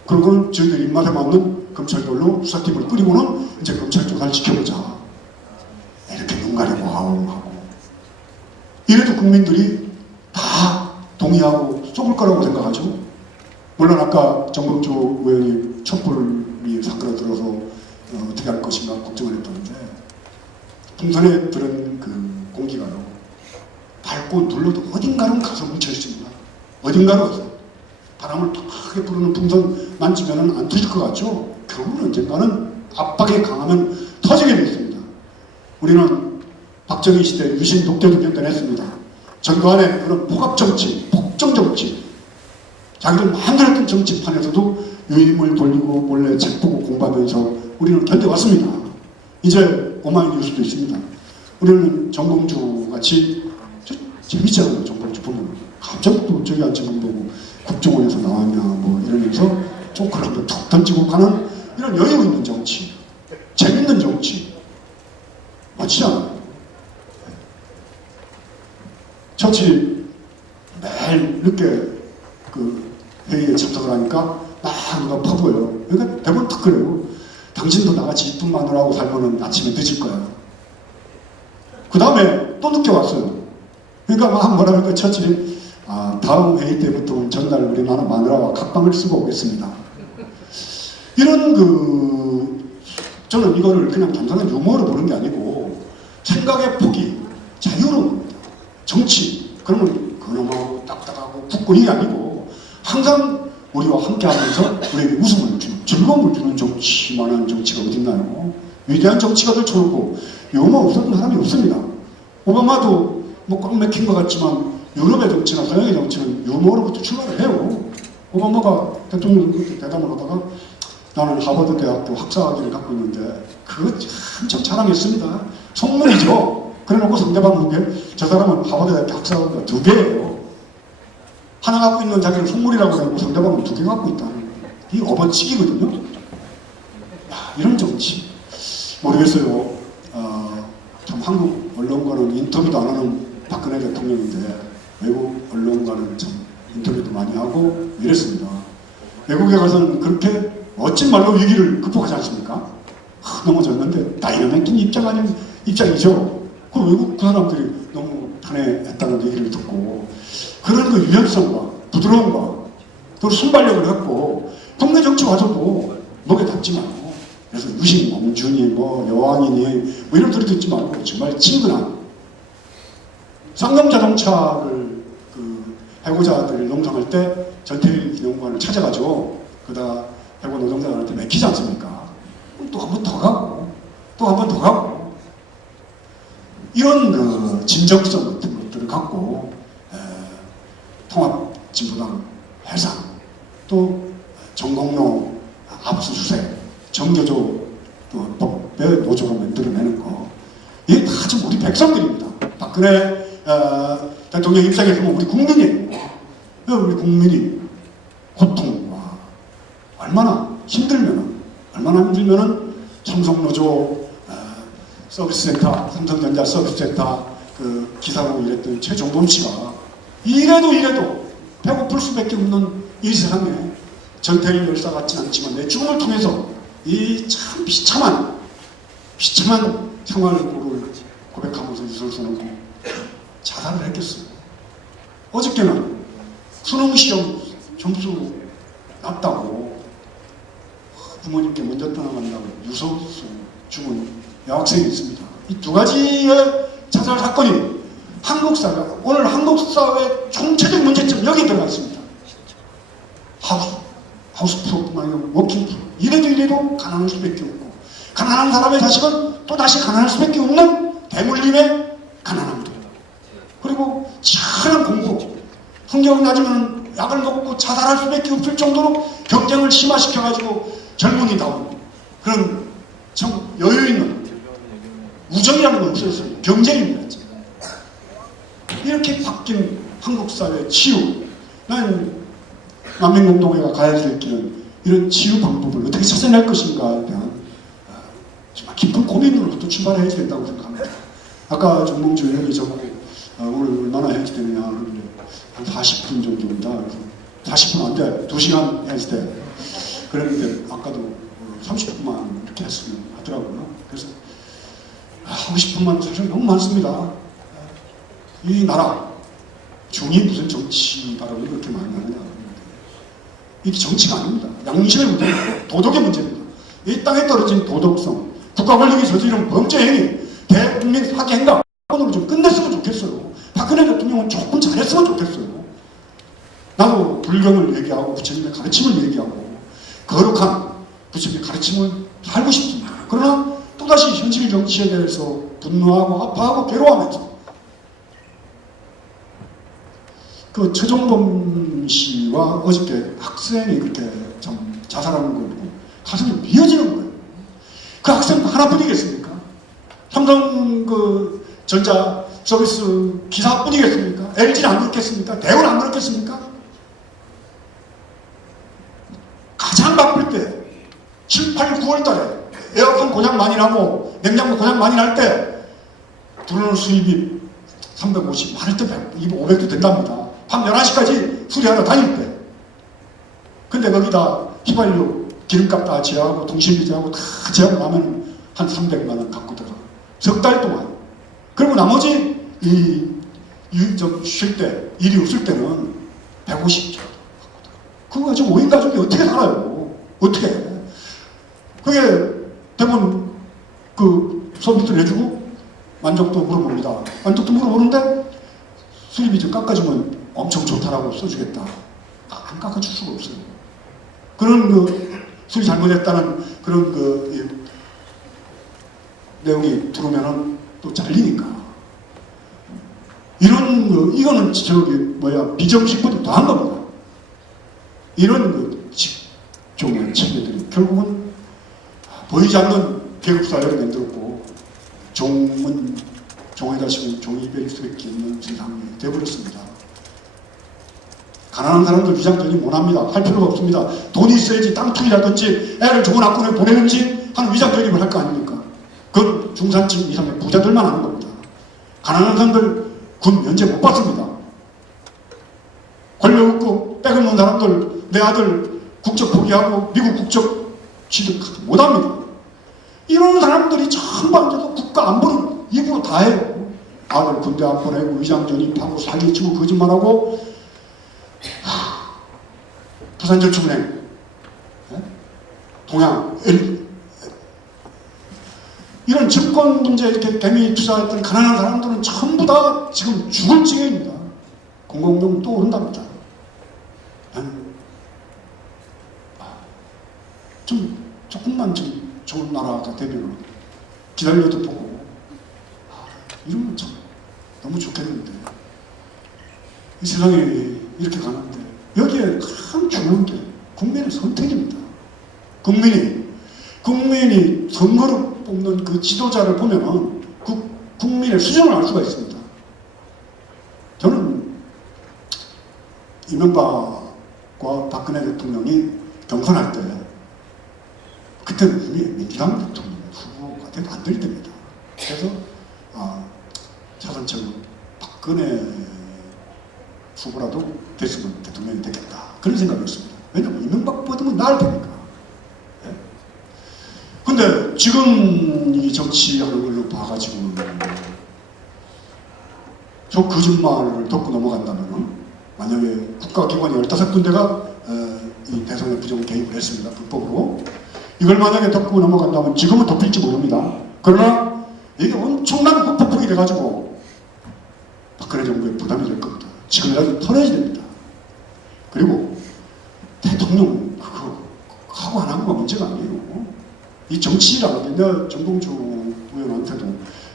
그러고는 저희들 입맛에 맞는 검찰별로 수사팀을 꾸리고는 이제 검찰 조사를 지켜보자. 이렇게 눈 가리고 하고 이래도 국민들이 다 동의하고 속을 거라고 생각하죠. 물론 아까 정봉주 의원이 촛불이 사건들어서 어떻게 할 것인가 걱정을 했다는데 풍선에 들은 그 공기가요 밟고 눌러도 어딘가는 가서 묻혀 있습니다. 어딘가로 가서 바람을 크게 부르는 풍선 만지면 안 터질 것 같죠? 결국은 언젠가는 압박이 강하면 터지게 돼 있습니다. 우리는 박정희 시대 유신 독재도 견뎌냈습니다. 전두환의 그런 폭압정치, 폭정정치, 자기들 마음대로 했던 정치판에서도 유임을 돌리고 몰래 책 보고 공부하면서 우리는 견뎌왔습니다. 이제 오마이 뉴스도 있습니다. 우리는 정봉주 같이 재밌잖아요. 정봉주 보면 갑자기 또 저기 앉은 거 보고 국정원에서 나왔냐 뭐 이러면서 조크를 한번 툭 던지고 가는 이런 여유 있는 정치, 재밌는 정치 멋지지 않아요? 처치 매일 늦게 그 회의에 참석을 하니까 막 누가 퍼부어요. 그러니까 대부분 딱 그래요. 당신도 나같이 이쁜 마누라하고 살면은 아침에 늦을 거야. 그 다음에 또 늦게 왔어요. 그러니까 막 뭐라 그럴까 처치 다음 회의 때부터 전날 우리 나는 마누라와 각방을 쓰고 오겠습니다. 이런 저는 이거를 그냥 단순한 유머로 보는 게 아니고 생각의 폭이 자유로운 겁니다. 정치 그러면 근엄하고 딱딱하고 굳고 이게 아니고 항상 우리와 함께하면서 우리에게 웃음을 주는 즐거움을 주는 정치만한 정치가 어딨나요? 위대한 정치가 될 쳐놓고 유머 없었던 사람이 없습니다. 오바마도 뭐 꽉 막힌 것 같지만 유럽의 정치나 서양의 정치는 유머로부터 출발을 해요. 오바마가 대통령 그때 대담을 하다가 나는 하버드 대학교 학사학위를 갖고 있는데 그거 참 자랑했습니다. 속물이죠. 그래놓고 상대방 보기에 저 사람은 하버드 대학교 학사학위가 2개예요. 하나 갖고 있는 자기를 속물이라고 하고 상대방은 2개 갖고 있다는 이 업어치기거든요. 야, 이런 정치 모르겠어요. 참 한국 언론과는 인터뷰도 안 하는 박근혜 대통령인데 외국 언론과는 참 인터뷰도 많이 하고 이랬습니다. 외국에 가서는 그렇게 멋진 말로 위기를 극복하지 않습니까? 넘어졌는데 다이나믹한 입장이죠. 그 외국 그 사람들이 너무 편애했다는 얘기를 듣고 그런 그 유연성과 부드러움과 또 순발력을 갖고 국내 정치 와서도 목에 닿지 말고 그래서 유신, 몽준이, 뭐 여왕이니 뭐 이런 소리 듣지 말고 정말 친근한 쌍용자동차를 해고자들 농성할 때 전태일 기념관을 찾아가죠. 그러다가 해고 노동자들한테 맥히지 않습니까? 또 한 번 더 가고 또 한 번 더 가고 이런 그 진정성 같은 것들을 갖고 통합진보당 해산 또 정공로 압수수색 정교조 또 법의 노조가 만들어내는 거 이게 다 지금 우리 백성들입니다. 박근혜 대통령 입장에 보면 우리 국민이에요. 우리 국민이 고통과 얼마나 힘들면은 삼성노조 서비스센터, 삼성전자 서비스센터 그 기사로 일했던 최종범 씨가 이래도 배고플 수밖에 없는 이 세상에 전태일 열사 같지 않지만 내 죽음을 통해서 이 참 비참한 생활고를 고백하면서 유서서는 자살을 했겠어요. 어저께는 수능시험 점수 낮다고 부모님께 먼저 떠나간다고 유서서 죽은 여학생이 있습니다. 이 두 가지의 자살 사건이 오늘 한국 사회의 총체적 문제점 여기 들어가 있습니다. 하우스 프로뿐만 아니라 워킹 프로. 이래도 가난할 수밖에 없고 가난한 사람의 자식은 또 다시 가난할 수밖에 없는 대물림의 가난함들. 그리고 치열한 공부. 성적이 낮으면 약을 먹고 자살할 수밖에 없을 정도로 경쟁을 심화시켜가지고 젊은이다운 그런 참 여유있는 우정이라는 건 없었어요. 경쟁입니다. 이렇게 바뀐 한국 사회의 치유. 난 만민공동회가 가야 될 길은 이런 치유 방법을 어떻게 찾아낼 것인가에 대한 정말 깊은 고민으로부터 출발해야 된다고 생각합니다. 아까 정몽주 의원이 저보고 오늘 얼마나 해야지 되느냐 그러는데 한 40분 정도입니다. 그래서 40분 안 돼. 2시간 해야지 돼. 그랬는데 아까도 30분만 이렇게 했으면 하더라고요. 그래서 하고 싶은 말 사실 너무 많습니다. 이 나라 중이 무슨 정치 발언을 그렇게 많이 하느냐. 이게 정치가 아닙니다. 양심의 문제입니다. 도덕의 문제입니다. 이 땅에 떨어진 도덕성, 국가 권력이 저지른 범죄 행위, 대국민 사기 행각 으로 좀 끝냈으면 좋겠어요. 박근혜 대통령은 조금 잘했으면 좋겠어요. 나도 불경을 얘기하고 부처님의 가르침을 얘기하고 거룩한 부처님의 가르침을 살고 싶습니다. 그러나 또다시 현실 정치에 대해서 분노하고 아파하고 괴로워하면서 그 최종범 씨와 어저께 학생이 그렇게 참 자살하는 걸 보고 가슴이 미어지는 거예요. 그 학생 하나뿐이겠습니까? 삼성 그 전자 서비스 기사뿐이겠습니까? LG는 안 그렇겠습니까? 대우는 안 그렇겠습니까? 가장 바쁠 때 7, 8, 9월 달에 에어컨 고장 많이 나고 냉장고 고장 많이 날 때 들어오는 수입이 350, 많을 때 100, 500도 된답니다. 밤 11시까지 수리하러 다닐 때. 근데 거기다 휘발유, 기름값 다 제하고 통신비 제하고 다 제하고 나면 한 300만 원 갖고 들어가. 석 달 동안. 그리고 나머지 좀 쉴 때, 일이 없을 때는 150 정도 갖고 들어가. 그거 가지고 5인 가족이 어떻게 살아요? 어떻게 해? 그게 되면 그 서비스를 해주고 만족도 물어봅니다. 만족도 물어보는데 수입이 좀 깎아주면 엄청 좋다라고 써주겠다. 안 깎아줄 수가 없어요. 그런 그 수입이 잘못했다는 그런 그 내용이 들어오면은 또 잘리니까. 이런 그 이거는 비정식보다 더한 겁니다. 이런 그 직종의 체계들이 결국은 보이지 않는 계급사회를 만들었고 종의 자식은 종이 베릴 수밖에 없는 세상이 되어버렸습니다. 가난한 사람들 위장전이 못합니다. 할 필요가 없습니다. 돈이 있어야지 땅 투기라든지 애를 좋은 학군에 보내는지 하는 위장전입을 할 거 아닙니까? 그건 중산층 이상의 부자들만 하는 겁니다. 가난한 사람들 군 면제 못 받습니다. 권력 없고 빼놓는 사람들 내 아들 국적 포기하고 미국 국적 취득 못합니다. 이런 사람들이 전부 앉아서 국가 안보는 입으로 다 해요. 아들 군대 안 보내고 위장 전입하고 사기치고 거짓말하고 부산저축은행 동양 이런 증권 문제에 이렇게 개미 투자했던 가난한 사람들은 전부 다 지금 죽을 지경입니다. 공공용 또 오른답니다. 나는 조금만 좀 좋은 나라가 되면 기다려도 보고 이러면 참 너무 좋겠는데 이 세상이 이렇게 가는데 여기에 가장 중요한 게 국민의 선택입니다. 국민이 선거로 뽑는 그 지도자를 보면은 그 국민의 수준을 알 수가 있습니다. 저는 이명박과 박근혜 대통령이 경선할 때 그때는 이미 민주당 대통령 후보가 돼도 안 될 때입니다. 그래서 차선책은 박근혜 후보라도 됐으면 대통령이 되겠다 그런 생각이었습니다. 왜냐하면 이명박보다는 나을 테니까. 근데 지금 이 정치하는 걸로 봐가지고 저 거짓말을 덮고 넘어간다면 만약에 국가기관이 15군데가 이 대선에 부정 개입을 했습니다. 불법으로. 이걸 만약에 덮고 넘어간다면 지금은 덮일지 모릅니다. 그러나 이게 엄청난 후폭풍이 돼가지고 박근혜 정부에 부담이 될 겁니다. 지금이라도 털어야지 됩니다. 그리고 대통령 그거 하고 안 하고가 문제가 아니에요. 이 정치라는 게 내가 정봉주 의원한테도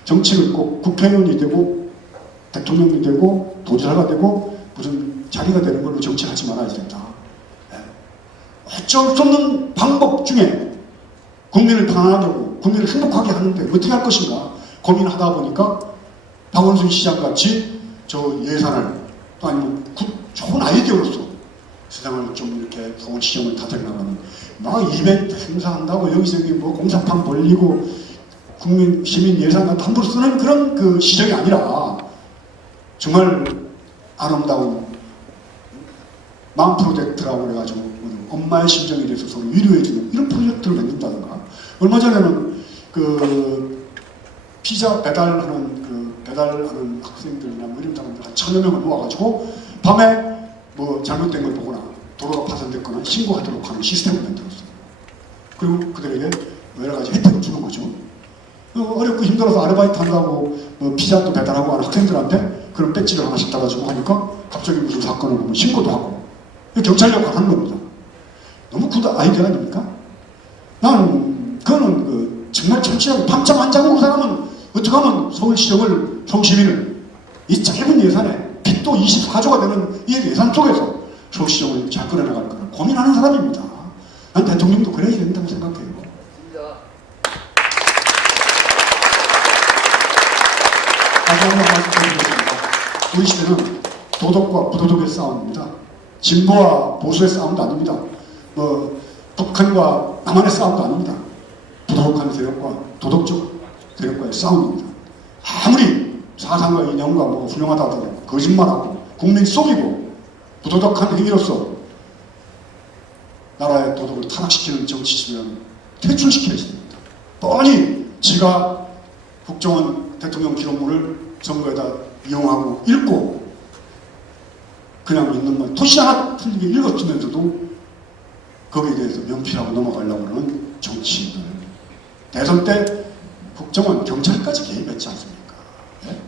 정치를 꼭 국회의원이 되고 대통령이 되고 도지사가 되고 무슨 자리가 되는 걸로 정치하지 말아야 된다. 어쩔 수 없는 방법 중에 국민을 편안하게 하고 국민을 행복하게 하는데 어떻게 할 것인가 고민하다 보니까 박원순 시장같이 저 예산을 또 아니면 좋은 아이디어로서 세상을 좀 이렇게 좋은 시점을 다져나가는 막 이벤트 행사한다고 여기서 여기 뭐 공사판 벌리고 국민 시민 예산을 함부로 쓰는 그런 그 시정이 아니라 정말 아름다운 마음 프로젝트라고 그래가지고 엄마의 심정에 대해서 서로 위로해주는 이런 프로젝트를 만든다든가 얼마 전에는 그 피자 배달하는 학생들이나 뭐 이런 사람들 한 1000여 명을 모아가지고 밤에 뭐 잘못된 걸 보거나 도로가 파손됐거나 신고하도록 하는 시스템을 만들었어요. 그리고 그들에게 여러 가지 혜택을 주는 거죠. 어렵고 힘들어서 아르바이트 한다고 뭐 피자도 배달하고 하는 학생들한테 그런 배지를 하나씩 달아주고 하니까 갑자기 무슨 사건을 보면 신고도 하고 경찰 역할을 하는 겁니다. 너무 굿 아이디어 아닙니까? 나는 그거는 그 정말 천치하게 밤잠 안 자고 그 사람은 어떻게 하면 서울시정을 서울시민을 이 짧은 예산에 빚도 20가조가 되는 이 예산 속에서 서울시정을 잘 끌어나갈 거를 고민하는 사람입니다. 난 대통령도 그래야 된다고 생각해요. 다시 한번 말씀드리겠습니다. 우리 시대는 도덕과 부도덕의 싸움입니다. 진보와 보수의 싸움도 아닙니다. 뭐 북한과 남한의 싸움도 아닙니다. 부도덕한 세력과 도덕적 세력과의 싸움입니다. 아무리 사상과 이념과 뭐 훌륭하다 하더라도 거짓말하고 국민 속이고 부도덕한 행위로서 나라의 도덕을 타락시키는 정치지면 퇴출시켜야 됩니다. 뻔히 지가 국정원 대통령 기록물을 선거에다 이용하고 읽고 그냥 읽는 건 토시 하나 틀리게 읽었으면서도 거기에 대해서 면피하고 넘어가려고 하는 정치인들. 대선 때 국정원 경찰까지 개입했지 않습니까? 네?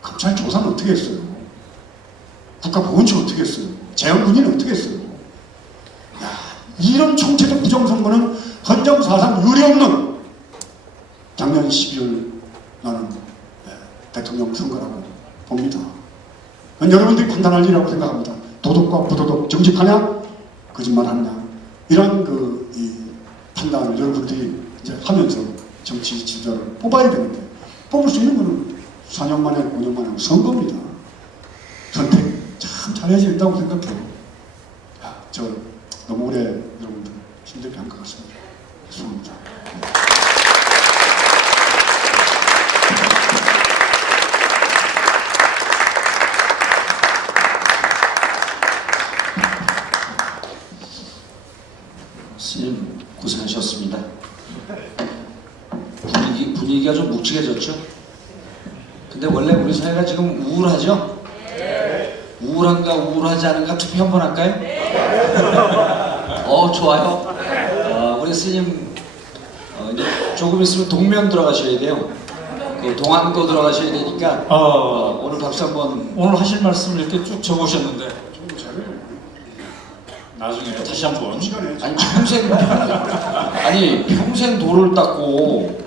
검찰 조사는 어떻게 했어요? 국가보훈처 어떻게 했어요? 재헌군인은 어떻게 했어요? 야, 이런 총체적 부정선거는 헌정사상 유례없는 작년 12월 나는 대통령 선거라고 봅니다. 여러분들이 판단할 일이라고 생각합니다. 도덕과 부도덕 정직하냐 거짓말하냐 이런 이 판단을 여러분들이 이제 하면서 정치 지도자를 뽑아야 되는데 뽑을 수 있는 것은 4년 만에 5년 만에 선거입니다. 선택 참 잘해야지 된다고 생각해요. 저 너무 오래 여러분들 힘들게 한 것 같습니다. 죄송합니다. 스님 고생하셨습니다. 분위기가 좀 묵직해졌죠? 근데 원래 우리 사회가 지금 우울하죠? 우울한가 우울하지 않은가 투표 한번 할까요? 좋아요. 우리 스님 이제 조금 있으면 동면 들어가셔야 돼요. 그 동안고 들어가셔야 되니까 오늘 박수 한번. 오늘 하실 말씀을 이렇게 쭉 적으셨는데 나중에 다시 한번. 아니 평생 도를 닦고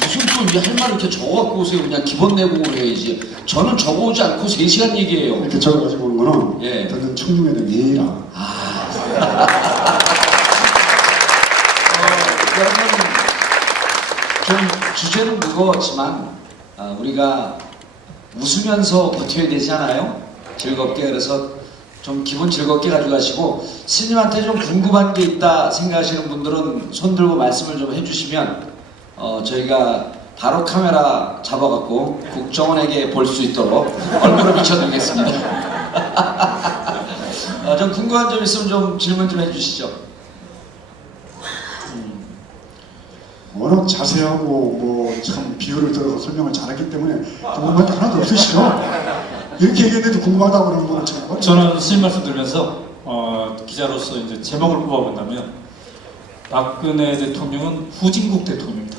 무슨 또 이제 할 말 이렇게 적어갖고 오세요. 그냥 기본 내국으로 해야지. 저는 적어오지 않고 3시간 얘기해요. 이렇게 적어가지고 오는 거는 예. 듣는 청중에 대한 예의라. 여러분 좀 주제는 무거웠지만 우리가 웃으면서 버텨야 되지 않아요? 즐겁게. 그래서 좀 기분 즐겁게 가져가시고, 스님한테 좀 궁금한 게 있다 생각하시는 분들은 손 들고 말씀을 좀 해주시면 저희가 바로 카메라 잡아갖고 국정원에게 볼 수 있도록 얼굴을 비춰드리겠습니다. 좀 궁금한 점 있으면 좀 질문 좀 해주시죠. 워낙 자세하고 뭐 참 비유를 들어서 설명을 잘했기 때문에 궁금한 게 하나도 없으시죠? 이렇게 얘기했는데도 궁금하다고 그러는 거는 참 어려워요. 저는 스님 말씀 들으면서 기자로서 이제 제목을 뽑아본다면 박근혜 대통령은 후진국 대통령이다.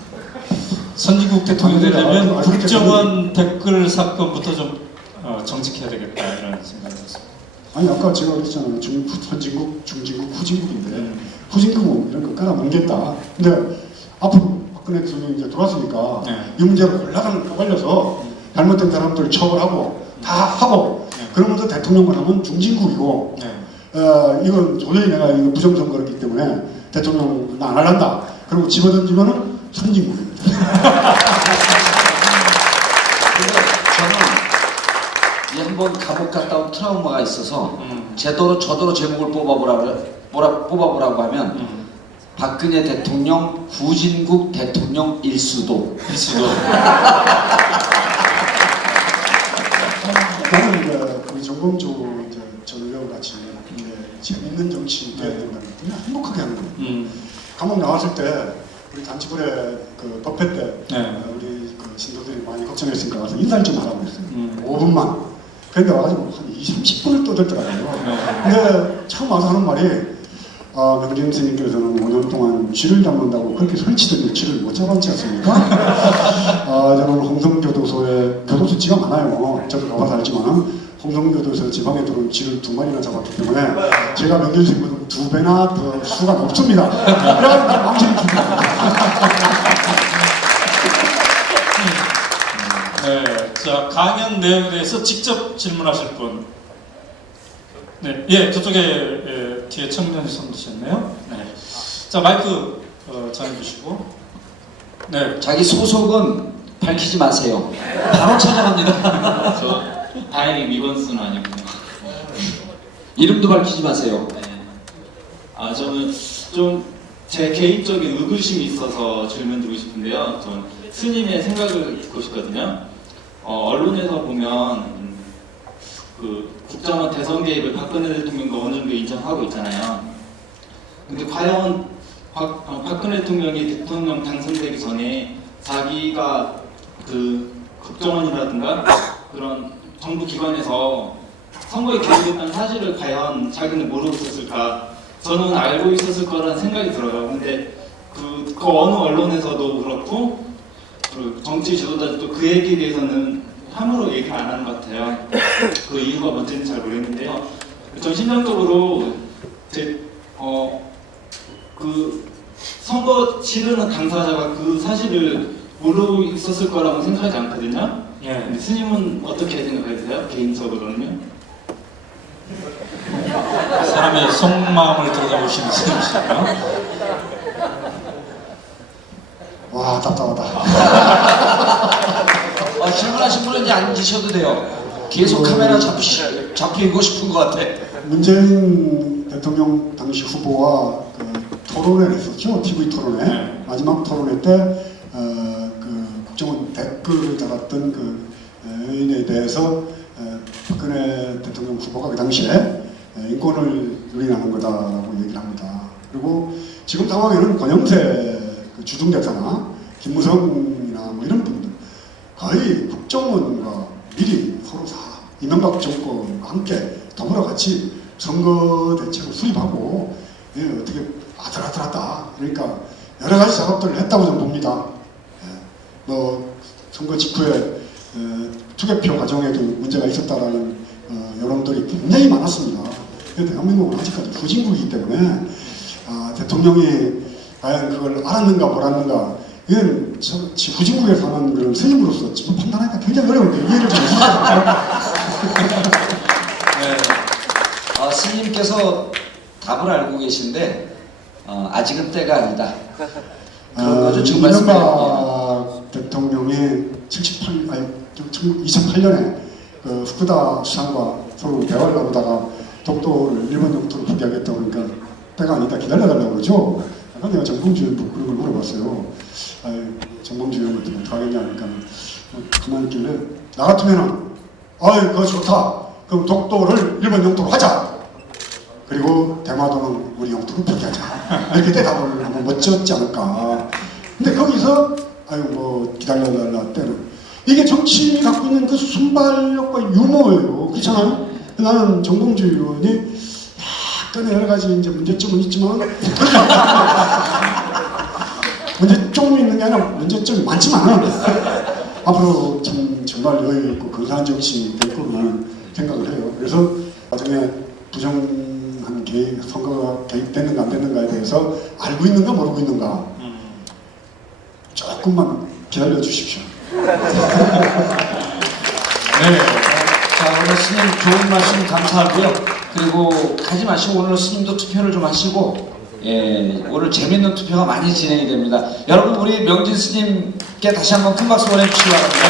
선진국 대통령이 되려면 국정원 댓글 사건부터 좀 정직해야 되겠다 이런 생각이 들었습니다. 아니 아까 제가 그랬잖아요. 선진국, 중진국, 후진국인데 후진국은 이런 거 깔아뭉갰다. 근데 앞으로 박근혜 대통령이 이제 돌아왔으니까 이 문제로 걸려서 잘못된 사람들 처벌하고 다 하고 그러면서 대통령만 하면 중진국이고 이건 도저히 내가 이거 부정선거였기 때문에 대통령 나 안 할란다. 그리고 집어던지면은 선진국입니다. 근데 저는 한번 감옥 갔다 온 트라우마가 있어서 저더러 제목을 뽑아보라고 하면 박근혜 대통령 후진국 대통령 일수도. 나는 이제 우리 정봉주 전 의원 같이 재밌는 정치 돼야 된다는 그냥 행복하게 하는 거예요. 감옥 나왔을 때 우리 단체불에 그 법회 때 우리 그 신도들이 많이 걱정했으니까 가서 인사를 좀 하라고 했어요. 5분만. 그런데 와가지고 한 20-30분을 떠들더라고요. 근데 처음 와서 하는 말이 명진 스님께서는 5년 동안 쥐를 잡는다고 그렇게 설치더니 쥐를 못 잡았지 않습니까? 저는 홍성교도소에 교도소지가 많아요. 저도 가봐서 알지만 홍성교도소 지방에 들어온 쥐를 2마리나 잡았기 때문에 제가 명진 스님보다 2배나 더 수가 높습니다. 그래가지고 난 망신을 줍니다. 네, 자 강연 내용에 대해서 직접 질문하실 분. 네, 예, 저쪽에 뒤에 청년이 손 드셨네요. 네, 자 마이크 전해주시고. 네, 자기 소속은 밝히지 마세요. 바로 찾아갑니다. 저 다행히 미건수는 아니고. 이름도 밝히지 마세요. 네. 저는 좀 제 개인적인 의구심이 있어서 질문 드리고 싶은데요. 전 스님의 생각을 듣고 싶거든요. 언론에서 보면 그 국정원 대선 개입을 박근혜 대통령도 어느 정도 인정하고 있잖아요. 근데 과연 박근혜 대통령이 대통령 당선되기 전에 자기가 그 국정원이라든가 그런 정부 기관에서 선거에 개입했다는 사실을 과연 자기는 모르고 있었을까? 저는 알고 있었을 거라는 생각이 들어요. 근데 그 어느 언론에서도 그렇고 정치 지도자들도 그 얘기에 대해서는 함부로 얘기를 안 하는 것 같아요. 그 이유가 뭔지는 잘 모르겠는데요. 전 심정적으로 그 선거 치르는 당사자가 그 사실을 모르고 있었을 거라고 생각하지 않거든요. 근데 스님은 어떻게 생각하세요? 개인적으로는요? 사람의 속마음을 들여다보시는 스님이시네요. 와 답답하다. 질문하신 분은 이제 앉으셔도 돼요. 계속 카메라 잡히고 싶은 것 같아. 문재인 대통령 당시 후보와 그 토론회를 했었죠. TV 토론회. 마지막 토론회 때 그 국정원 댓글을 달았던 그 의인에 대해서 박근혜 대통령 후보가 그 당시에 인권을 유린하는 거다라고 얘기를 합니다. 그리고 지금 상황에는 권영세 그 주중대사나 김무성이나 뭐 이런 분들 거의 국정원과 미리 서로 다 이명박 정권과 함께 더불어 같이 선거 대책을 수립하고 어떻게 아들아들하다 그러니까 여러 가지 작업들을 했다고 저는 봅니다. 뭐 선거 직후에 투개표 과정에도 문제가 있었다라는 여론들이 굉장히 많았습니다. 그런데 대한민국은 아직까지 후진국이기 때문에 대통령이 과연 그걸 알았는가 몰랐는가 이건 후진국에 사는 그런 스님으로서 지금 판단하기가 굉장히 어려운데 이해를 좀 해주세요. 네. 스님께서 답을 알고 계신데 아직은 때가 아니다. 그런 거죠. 지금 이명박 대통령이 2008년에 그 후쿠다 수상과 서로 대화를 나누다가 독도를 일본 영토로 포기하겠다고 그러니까 때가 아니다 기다려달라고 그러죠. 아까 내가 정봉주 의원 그런 걸 물어봤어요. 정봉주 의원 같은 거 어떡하겠냐 하니까 가만히 있길래 나 같으면은 그거 좋다. 그럼 독도를 일본 영토로 하자. 그리고 대마도는 우리 영토로 포기하자. 이렇게 대답을 하면 멋졌지 않을까. 근데 거기서 뭐 기다려달라 때는 이게 정치인이 갖고 있는 그 순발력과 유머예요. 그렇잖아요? 나는 정봉주 의원이 약간의 여러 가지 이제 문제점은 있지만 문제점이 있는 게 아니라 문제점이 많지만 앞으로 참 정말 여유 있고 근사한 정치인이 될 거로 나는 생각을 해요. 그래서 나중에 부정한 개입, 선거가 개입됐는가 안 됐는가에 대해서 알고 있는가 모르고 있는가 조금만 기다려 주십시오. 네. 자, 오늘 스님 좋은 말씀 감사하고요. 그리고 가지 마시고 오늘 스님도 투표를 좀 하시고, 오늘 재밌는 투표가 많이 진행이 됩니다. 여러분, 우리 명진 스님께 다시 한번 큰 박수 보내주시기 바랍니다.